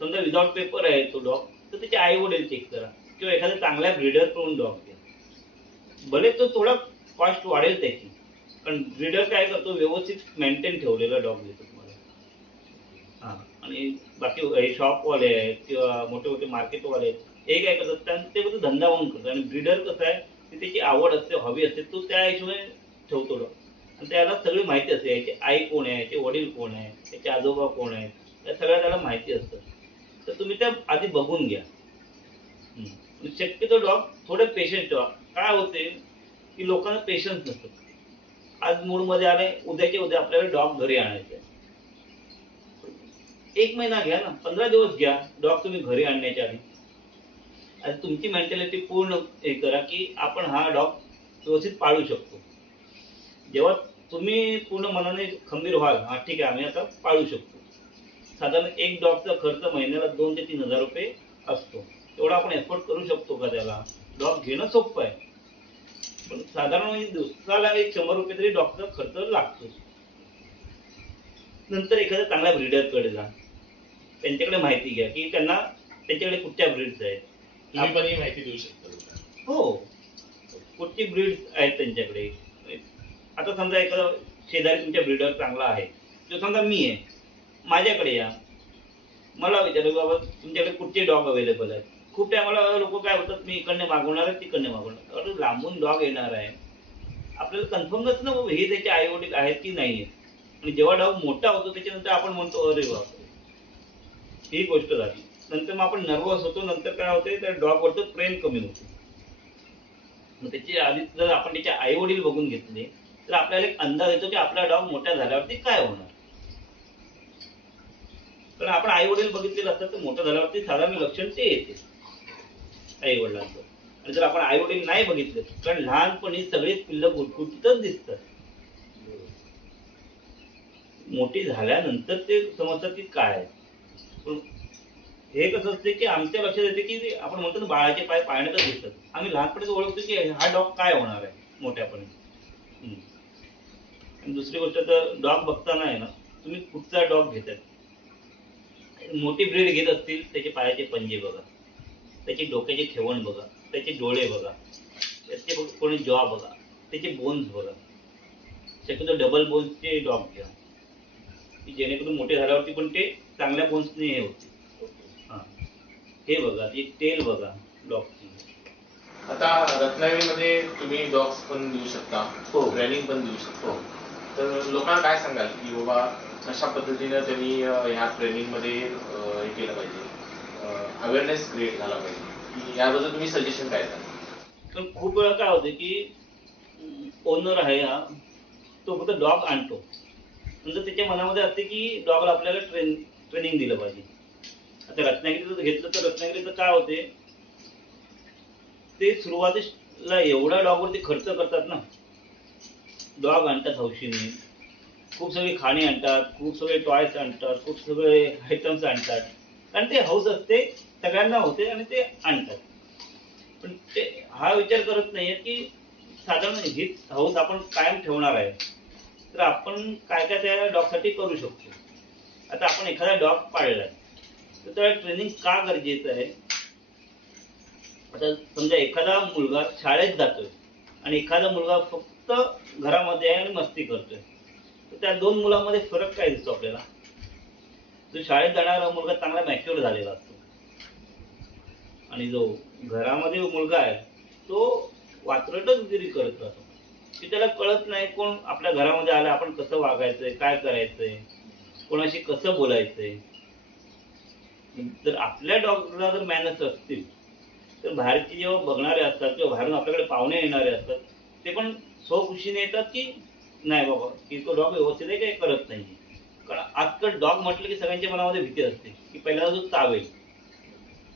समजा विदाउट पेपर आहे तो डॉग, तर त्याचे आई वडील चेक करा किंवा एखाद्या चांगल्या ब्रीडर कडून डॉग घ्या. भले तो थोडा कॉस्ट वाढेल त्याची, पण ब्रीडर काय करतो, व्यवस्थित मेंटेन ठेवलेला डॉग देतो तुम्हाला. हा, आणि बाकी हे शॉपवाले आहेत किंवा मोठे मोठे मार्केटवाले आहेत, हे काय करतात, त्यांचे ते धंदा म्हणून करतात. आणि ब्रीडर कसं आहे, की त्याची आवड असते, हॉबी असते, तो त्या हिशोबाने ठेवतो डॉग. आणि त्याला सगळी माहिती असते, याची आई कोण आहे, याचे वडील कोण आहे, याचे आजोबा कोण आहे, त्या सगळ्या त्याला माहिती असतं. तर तुम्ही त्या आधी बघून घ्या. शक्यतो डॉग थोडे पेशन्स ठेवा. काय होते, की लोकांना पेशन्स नसतं. आज मूडमध्ये आले, उद्याच्या उद्या आपल्याला डॉग घरी आणायचे. 1 महिना घ्या ना, 15 दिवस घ्या डॉग तुम्ही घरी आणण्याच्या आधी. आणि तुमची मेंटॅलिटी पूर्ण हे करा, की आपण हा डॉग व्यवस्थित पाळू शकतो. जेव्हा तुम्ही पूर्ण मनाने खंबीर व्हाल, हा ठीक आहे आम्ही आता पाळू शकतो. साधारण एक डॉगचा खर्च महिन्याला 2,000 ते 3,000 रुपये असतो. तेवढा आपण एफोर्ड करू शकतो का त्याला? डॉग घेणं सोपं आहे, पण साधारण म्हणजे दिवसाला 100 रुपये तरी डॉगचा खर्च लागतो. नंतर एखाद्या चांगल्या ब्रीडरकडे जा, त्यांच्याकडे माहिती घ्या की त्यांना त्यांच्याकडे कुठच्या ब्रीड्स आहेत. तुम्ही पण ही माहिती देऊ शकता? हो, कुठची ब्रीड्स आहेत त्यांच्याकडे. आता समजा एखादा शेजारी तुमच्या ब्रीडर चांगला आहे, जो समजा मी आहे, माझ्याकडे या, मला विचारू बाबा तुमच्याकडे कुठचे डॉग अवेलेबल आहेत. खूप टायमाला लोक काय होतात, मी इकडने मागवणार आहे, तिकडने मागवणार. अरे लांबून डॉग येणार आहे, आपल्याला कन्फर्म नसतं ना हे त्याचे आई वडील आहेत की नाही आहेत. आणि जेव्हा डॉग मोठा होतो त्याच्यानंतर आपण म्हणतो अरे बापरे, ही गोष्ट झाली. नंतर मग आपण नर्वस होतो. नंतर काय होते, त्या डॉगवरचं प्रेम कमी होते. मग त्याची आधी जर आपण त्याचे आई वडील बघून घेतले, तर आपल्याला एक अंदाज येतो की आपला डॉग मोठ्या झाल्यावरती काय होणार. कारण आपण आई वडील बघितलेलं असतात, तर मोठं झाल्यावरती साधारण लक्षण ते येते आई वडिलांचं. आणि जर आपण आई वडील नाही बघितले, कारण लहानपणी सगळी पिल्लं गुटगुटीतच दिसतात, मोठी झाल्यानंतर ते समजतात की काय आहे. पण हे कसं असते की आमच्या लक्षात येते की आपण म्हणतो ना बाळाचे पाय पाळण्यातच दिसतात. आम्ही लहानपणीच ओळखतो की हा डॉग काय होणार आहे मोठ्यापणे. आणि दुसरी गोष्ट, तर डॉग बघताना आहे ना, तुम्ही कुठचा डॉग घेतात, मोठी ब्रीड घेत असतील त्याचे पायाचे पंजे बघा, त्याची डोक्याचे खेवण बघा, त्याचे डोळे बघा, त्याचे कोणी जॉ बघा, त्याचे बोन्स बघा. शक्यतो डबल बोन्सचे डॉग घ्या, की जेणेकरून मोठे झाल्यावरती पण ते चांगल्या बोन्सने हे होते. हा, हे बघा, ती टेल बघा डॉगची. आता रत्नागिरीमध्ये तुम्ही डॉग्स पण देऊ शकता, हो, ट्रेनिंग पण देऊ शकतो. तर लोकांना काय सांगाल की बाबा कशा पद्धतीनं त्यांनी ह्या ट्रेनिंगमध्ये हे केलं पाहिजे, अवेअरनेस क्रिएट झाला पाहिजे, की याबद्दल तुम्ही सजेशन काय द्याल? तर खूप वेळा काय होते की ओनर आहे हा, तो फक्त डॉग आणतो, नंतर त्याच्या मनामध्ये असते की डॉगला आपल्याला ट्रेनिंग दिलं पाहिजे. आता रत्नागिरीचं घेतलं तर रत्नागिरीचं काय होते, ते सुरुवातीला एवढा डॉगवरती खर्च करतात ना, डॉग आणतात हौशीने, खूप सगळे खाणे आणतात, खूप सगळे टॉयस आणतात, खूप सगळे आयटम्स आणतात, कारण ते हौस असते सगळ्यांना होते आणि ते आणतात. पण ते हा विचार करत नाहीये की साधारण हीच हौस आपण कायम ठेवणार आहे, तर आपण काय काय त्या डॉगसाठी करू शकतो. आता आपण एखादा डॉग पाळलाय, तर त्याला ट्रेनिंग का गरजेचं आहे. आता समजा एखादा मुलगा शाळेत जातोय आणि एखादा मुलगा फक्त घरामध्ये आहे आणि मस्ती करतोय, तर त्या दोन मुलांमध्ये फरक काय दिसतो आपल्याला? जो शाळेत जाणारा मुलगा चांगला मॅच्युअर झालेला असतो आणि जो घरामध्ये मुलगा आहे तो वात्रटच गिरी करत राहतो, की त्याला कळत नाही कोण आपल्या घरामध्ये आलं, आपण कसं वागायचंय, काय करायचंय, कोणाशी कसं बोलायचंय. जर आपल्या डॉगला जर मॅनर्स असतील तर बाहेरचे जेव्हा बघणारे असतात किंवा बाहेरून आपल्याकडे पाहुणे येणारे असतात ते पण स्वखुशीने येतात की नाही बाबा की तो डॉग व्यवस्थित आहे काही करत नाही. कारण आजकाल डॉग म्हटलं की सगळ्यांच्या मनामध्ये भीती असते की पहिला जो चावेल,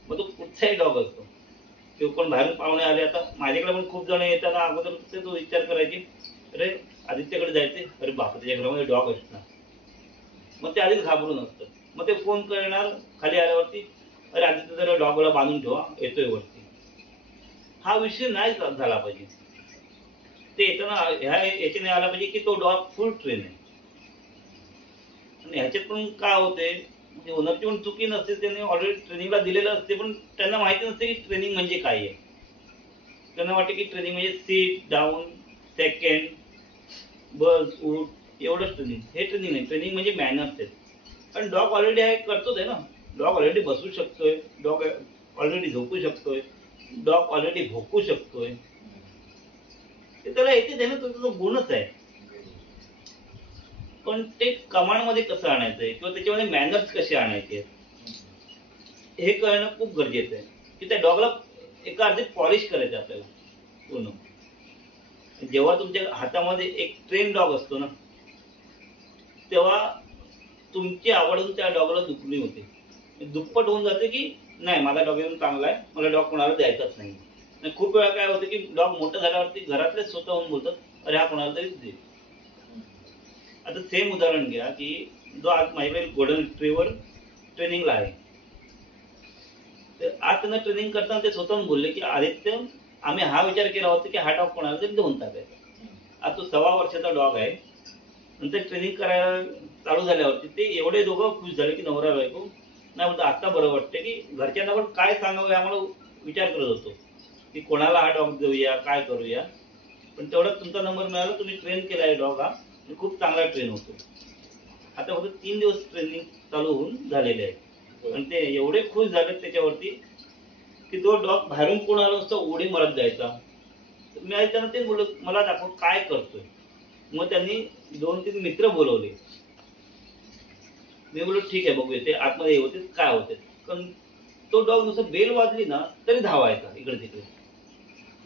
मग तो कुठचाही डॉग असतो किंवा कोण बाहेरून पाहुणे आले. आता माझ्याकडे पण खूप जण येताना अगोदर ते तो विचार करायचे, अरे आदित्यकडे जायचे, अरे बापा त्याच्या घरामध्ये डॉग असणार, मग ते आधीच घाबरून असतात. मग ते फोन करणार खाली आल्यावरती, अरे आदित्य जरा डॉगला बांधून ठेवा येतोय वरती. हा विषय नाही झाला पाहिजे. ते येताना याच्याने आला पाहिजे की तो डॉग फुल ट्रेन आहे. आणि ह्याच्यात पण काय होते, ओनरची पण चुकी नसते, त्यांनी ऑलरेडी ट्रेनिंगला दिलेलं असते पण त्यांना माहिती नसते की ट्रेनिंग म्हणजे काय आहे. त्यांना वाटते की ट्रेनिंग म्हणजे सीट डाऊन, सेकंड, बस, उठ एवढंच ट्रेनिंग. हे ट्रेनिंग नाही, ट्रेनिंग म्हणजे मॅनर्स आहेत. पण डॉग ऑलरेडी आहे करतोच आहे ना. डॉग ऑलरेडी बसू शकतोय, डॉग ऑलरेडी झोपू शकतोय, डॉग ऑलरेडी भोकू शकतोय, ते त्याला येते ना, तो गुणच आहे. पण ते कमांड मध्ये कसं आणायचंय किंवा त्याच्यामध्ये मॅनर्स कसे आणायचे हे कळणं खूप गरजेचं आहे. की त्या डॉगला एका अर्थी पॉलिश करायचं आपल्याला पूर्ण. जेव्हा तुमच्या हातामध्ये एक ट्रेन डॉग असतो ना तेव्हा तुमची आवडून त्या डॉगला दुखणी होते, दुप्पट होऊन जाते की नाही माझा डॉग एकदम चांगला आहे, मला डॉग कोणाला द्यायचाच नाही. खूप वेळा काय होतं की डॉग मोठं झाल्यावरती घरातले स्वतःहून बोलतात, अरे हा कोणाला तरी दे. आता सेम उदाहरण घ्या की जो आज माझ्याकडे गोल्डन रिट्रीव्हर ट्रेनिंगला आहे, तर आज त्यांना ट्रेनिंग करताना ते स्वतःहून बोलले की आदित्य आम्ही हा विचार केला होता की हा डॉग कोणाला तरी देऊन टाकायचा. आज तो 1.25 वर्षाचा डॉग आहे. नंतर ट्रेनिंग करायला चालू झाल्यावरती ते एवढे दोघं खुश झाले की नवरा बायको, नाही म्हणतो आता बरं वाटतं की घरच्यांना पण काय सांगावं आम्हाला विचार करत होतो की कोणाला हा डॉग देऊया, काय करूया. पण तेवढाच तुमचा नंबर मिळाला, तुम्ही ट्रेन केलाय डॉग हा, खूप चांगला ट्रेन होतो. आता फक्त 3 दिवस ट्रेनिंग चालू होऊन झालेले आहे आणि ते एवढे खुश झाले त्याच्यावरती की तो डॉग बाहेरून कोण आला असतो उडी मारत जायचा. मी त्यांना ते बोललो मला दाखव काय करतोय. मग त्यांनी 2-3 मित्र बोलवले. मी बोललो ठीक आहे बघूया ते आतमध्ये होते काय होते. पण तो डॉग नुसतं बेल वाजली ना तरी धावायचा इकडे तिकडे.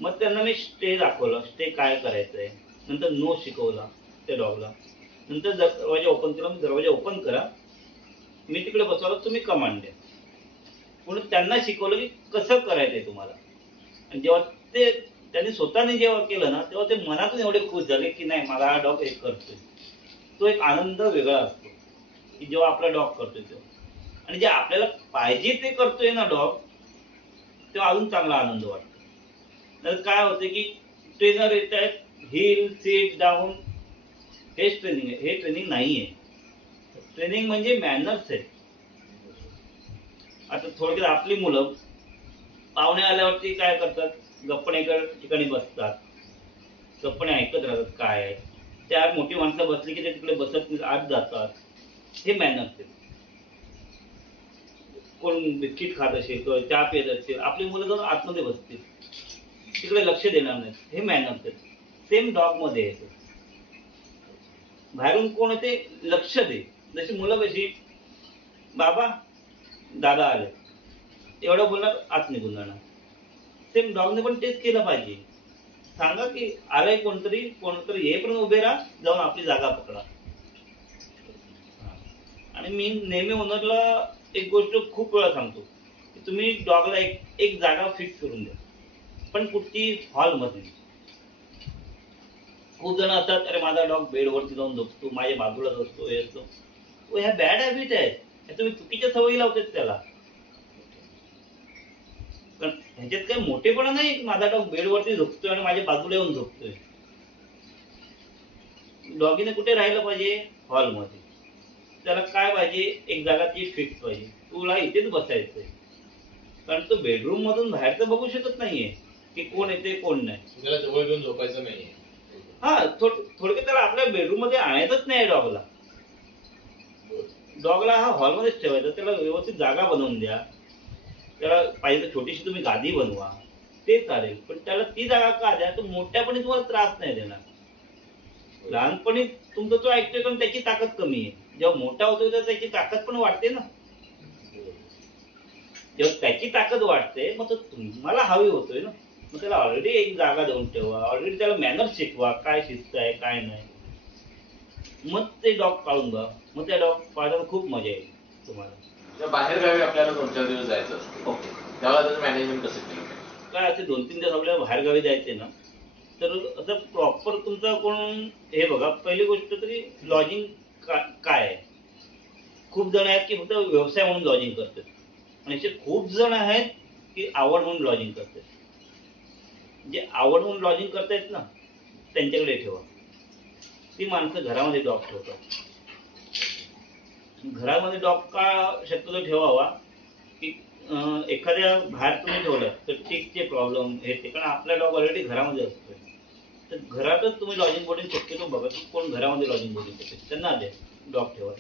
मग त्यांना मी स्टे दाखवला, स्टे काय करायचंय. नंतर नो शिकवला त्या डॉगला. नंतर दरवाजा ओपन केला, दरवाजा ओपन करा, मी तिकडे बसवला, तुम्ही कमांड द्या. म्हणून त्यांना शिकवलं की कसं करायचंय तुम्हाला. आणि जेव्हा ते त्यांनी स्वतःने जेव्हा केलं ना तेव्हा ते मनातून एवढे खुश झाले की नाही मला हा डॉग एक करतोय. तो एक आनंद वेगळा असतो की जेव्हा आपला डॉग करतोय तेव्हा. आणि जे आपल्याला पाहिजे ते करतोय ना डॉग, तेव्हा अजून चांगला आनंद वाटतो. तर काय होते की ट्रेनर येत आहेत, हिल सीट डाऊन, हेच ट्रेनिंग आहे. हे ट्रेनिंग नाहीये. ट्रेनिंग म्हणजे मॅनर्स आहे. आता थोडक्यात आपली मुलं पाहुणे आल्यावरती काय करतात, गप्पण एका ठिकाणी बसतात, गप्पणे ऐकत राहतात काय आहे. 4 मोठी माणसं बसली की ते तिकडे बसत आत जातात. हे मॅनर्स आहे. कोण बिस्किट खात असेल किंवा चहा पित असेल, आपली मुलं जाऊन आतमध्ये बसतील, तिकडे लक्ष देणार नाहीत. हे मॅनर्स आहेत. सेम डॉग मध्ये येतो. बाहेरून कोण येते लक्ष दे. जशी मुलं कशी बाबा दादा आले एवढं बोलणार, आत निघून जाणार. सेम डॉगने पण तेच केलं पाहिजे. सांगा की आलंय कोणतरी हे पण उभे राहा, जाऊन आपली जागा पकडा. आणि मी नेहमी ओनरला एक गोष्ट खूप वेळा सांगतो की तुम्ही डॉगला एक जागा फिक्स करून द्या, पण कुठची हॉलमध्ये. खूप जण असतात, अरे माझा डॉग बेडवरती जाऊन झोपतो, माझ्या बाजूला असतो, हे असतो. ह्या बॅड हॅबिट आहेत. तुम्ही चुकीच्या सवयी लावतात त्याला. पण ह्याच्यात काही मोठेपणा नाही की माझा डॉग बेडवरती झोपतोय आणि माझ्या बाजूला येऊन झोपतोय. डॉगीने कुठे राहिलं पाहिजे, हॉलमध्ये. त्याला काय पाहिजे, एक जागा ती फिक्स पाहिजे, तुला इथेच बसायचंय. कारण तो बेडरूम मधून बाहेरचं बघू शकत नाहीये की कोण येते कोण नाही. त्याला जवळ घेऊन झोपायचं नाहीये. थोडक्यात त्याला आपल्या बेडरूम मध्ये आणायचंच नाही डॉगला. डॉगला हा हॉलमध्येच ठेवायचा. त्याला व्यवस्थित जागा बनवून द्या. त्याला पाहिजे तर छोटीशी तुम्ही गादी बनवा, ते चालेल. पण त्याला ती जागा का द्या, तो मोठ्यापणी तुम्हाला त्रास नाही देणार. लहानपणी तुमचा तो ऐकतोय कारण त्याची ताकद कमी आहे. जेव्हा मोठा होतोय तर त्याची ताकद पण वाढते ना. जेव्हा त्याची ताकद वाढते मग तो तुम्हाला हवी होतोय ना. मग त्याला ऑलरेडी एक जागा देऊन ठेवा. ऑलरेडी त्याला मॅनर्स शिकवा, काय शिस्त आहे काय नाही. मग ते डॉग पाळून बघा. मग त्या डॉग पाळताना खूप मजा येईल तुम्हाला. बाहेर गावी आपल्याला 2-4 दिवस जायचं असतं, ओके. तेव्हा त्याचं मॅनेजमेंट कसं केलं? काय असे 2-3 दिवस आपल्याला बाहेरगावी जायचे ना, तर आता प्रॉपर तुमचा कोण हे बघा. पहिली गोष्ट तरी लॉजिंग काय आहे. खूप जण आहेत की फक्त व्यवसाय म्हणून लॉजिंग करतात आणि असे खूप जण आहेत की आवड म्हणून लॉजिंग करतात. जे आवड म्हणून लॉजिंग करतायत ना त्यांच्याकडे ठेवा. ती माणसं घरामध्ये डॉग ठेवतात. घरामध्ये डॉग का शक्यतो ठेवावा की एखाद्या बाहेर तुम्ही ठेवलं तर टिकचे प्रॉब्लेम हे ते, कारण आपला डॉग ऑलरेडी घरामध्ये असतो. तर घरातच तुम्ही लॉजिंग बोर्डिंग शक्यतो बघा की कोण घरामध्ये लॉजिंग बोर्डिंग करते त्यांना द्या डॉग ठेवा.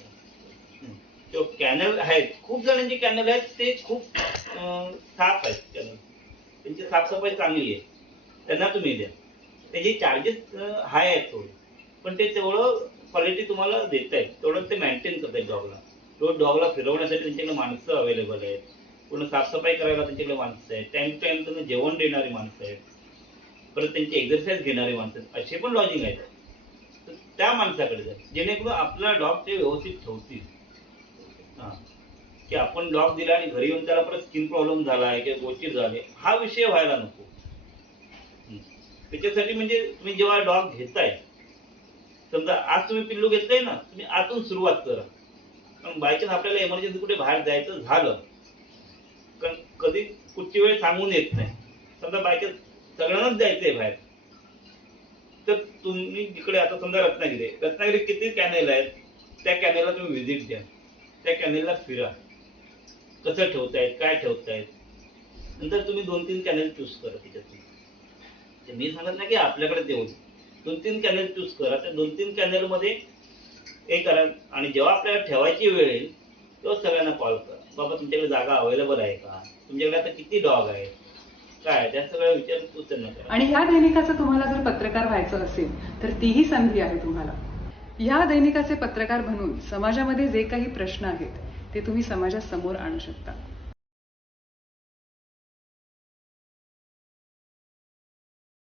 किंवा कॅनल आहेत, खूप जणांचे कॅनल आहेत ते खूप साफ आहेत कॅनल, त्यांची साफसफाई चांगली आहे, त्यांना तुम्ही द्या. त्याचे चार्जेस हाय आहेत थोडे, पण ते तेवढं क्वालिटी तुम्हाला देत आहेत, तेवढं ते मेंटेन करत आहेत डॉगला. रोज डॉगला फिरवण्यासाठी त्यांच्याकडे माणसं अवेलेबल आहेत, पूर्ण साफसफाई करायला त्यांच्याकडे माणसं आहेत, टाइम टू टाइम त्यांना जेवण देणारी माणसं आहेत, परत त्यांची एक्सरसाइज घेणारी माणसं आहेत. असे पण लॉजिंग आहेत. तर त्या माणसाकडे जा जेणेकरून आपला डॉग ते व्यवस्थित ठेवतील. की आपण डॉग दिला आणि घरी येऊन त्याला परत स्किन प्रॉब्लेम झालाय किंवा गोष्टी झाले हा विषय व्हायला नको. त्याच्यासाठी म्हणजे तुम्ही जेव्हा डॉग घेताय, समजा आज तुम्ही पिल्लू घेतलंय ना, तुम्ही आतून सुरुवात करा. कारण बायचान्स आपल्याला इमर्जन्सी कुठे बाहेर जायचं झालं, कारण कधी कुठची वेळ सांगून येत नाही. समजा बायचान्स सगळ्यांनाच जायचंय बाहेर, तर तुम्ही जिकडे आता समजा रत्नागिरी किती कॅनेल आहेत, त्या कॅनेलला तुम्ही व्हिजिट द्या, त्या कॅनेलला फिरा, कसं ठेवतायत काय ठेवतायत. नंतर तुम्ही 2-3 कॅनेल चूज करा. त्याच्यातून मी सांगत नाही की आपल्याकडे ते होते, 2-3 कॅनेल चूज करा. त्या 2-3 कॅनेल मध्ये हे करा आणि जेव्हा आपल्याला ठेवायची वेळ येईल तेव्हा सगळ्यांना कॉल करा. बाबा तुमच्याकडे जागा अवेलेबल आहे का, तुमच्याकडे आता किती डॉग आहे काय, त्या सगळ्या विचारपूस त्यांना करा. आणि ह्या दैनिकाचं तुम्हाला जर पत्रकार व्हायचं असेल तर तीही संधी आहे तुम्हाला. ह्या दैनिकाचे पत्रकार बनून समाजामध्ये जे काही प्रश्न आहेत ते तुम्ही समाजासमोर आणू शकता.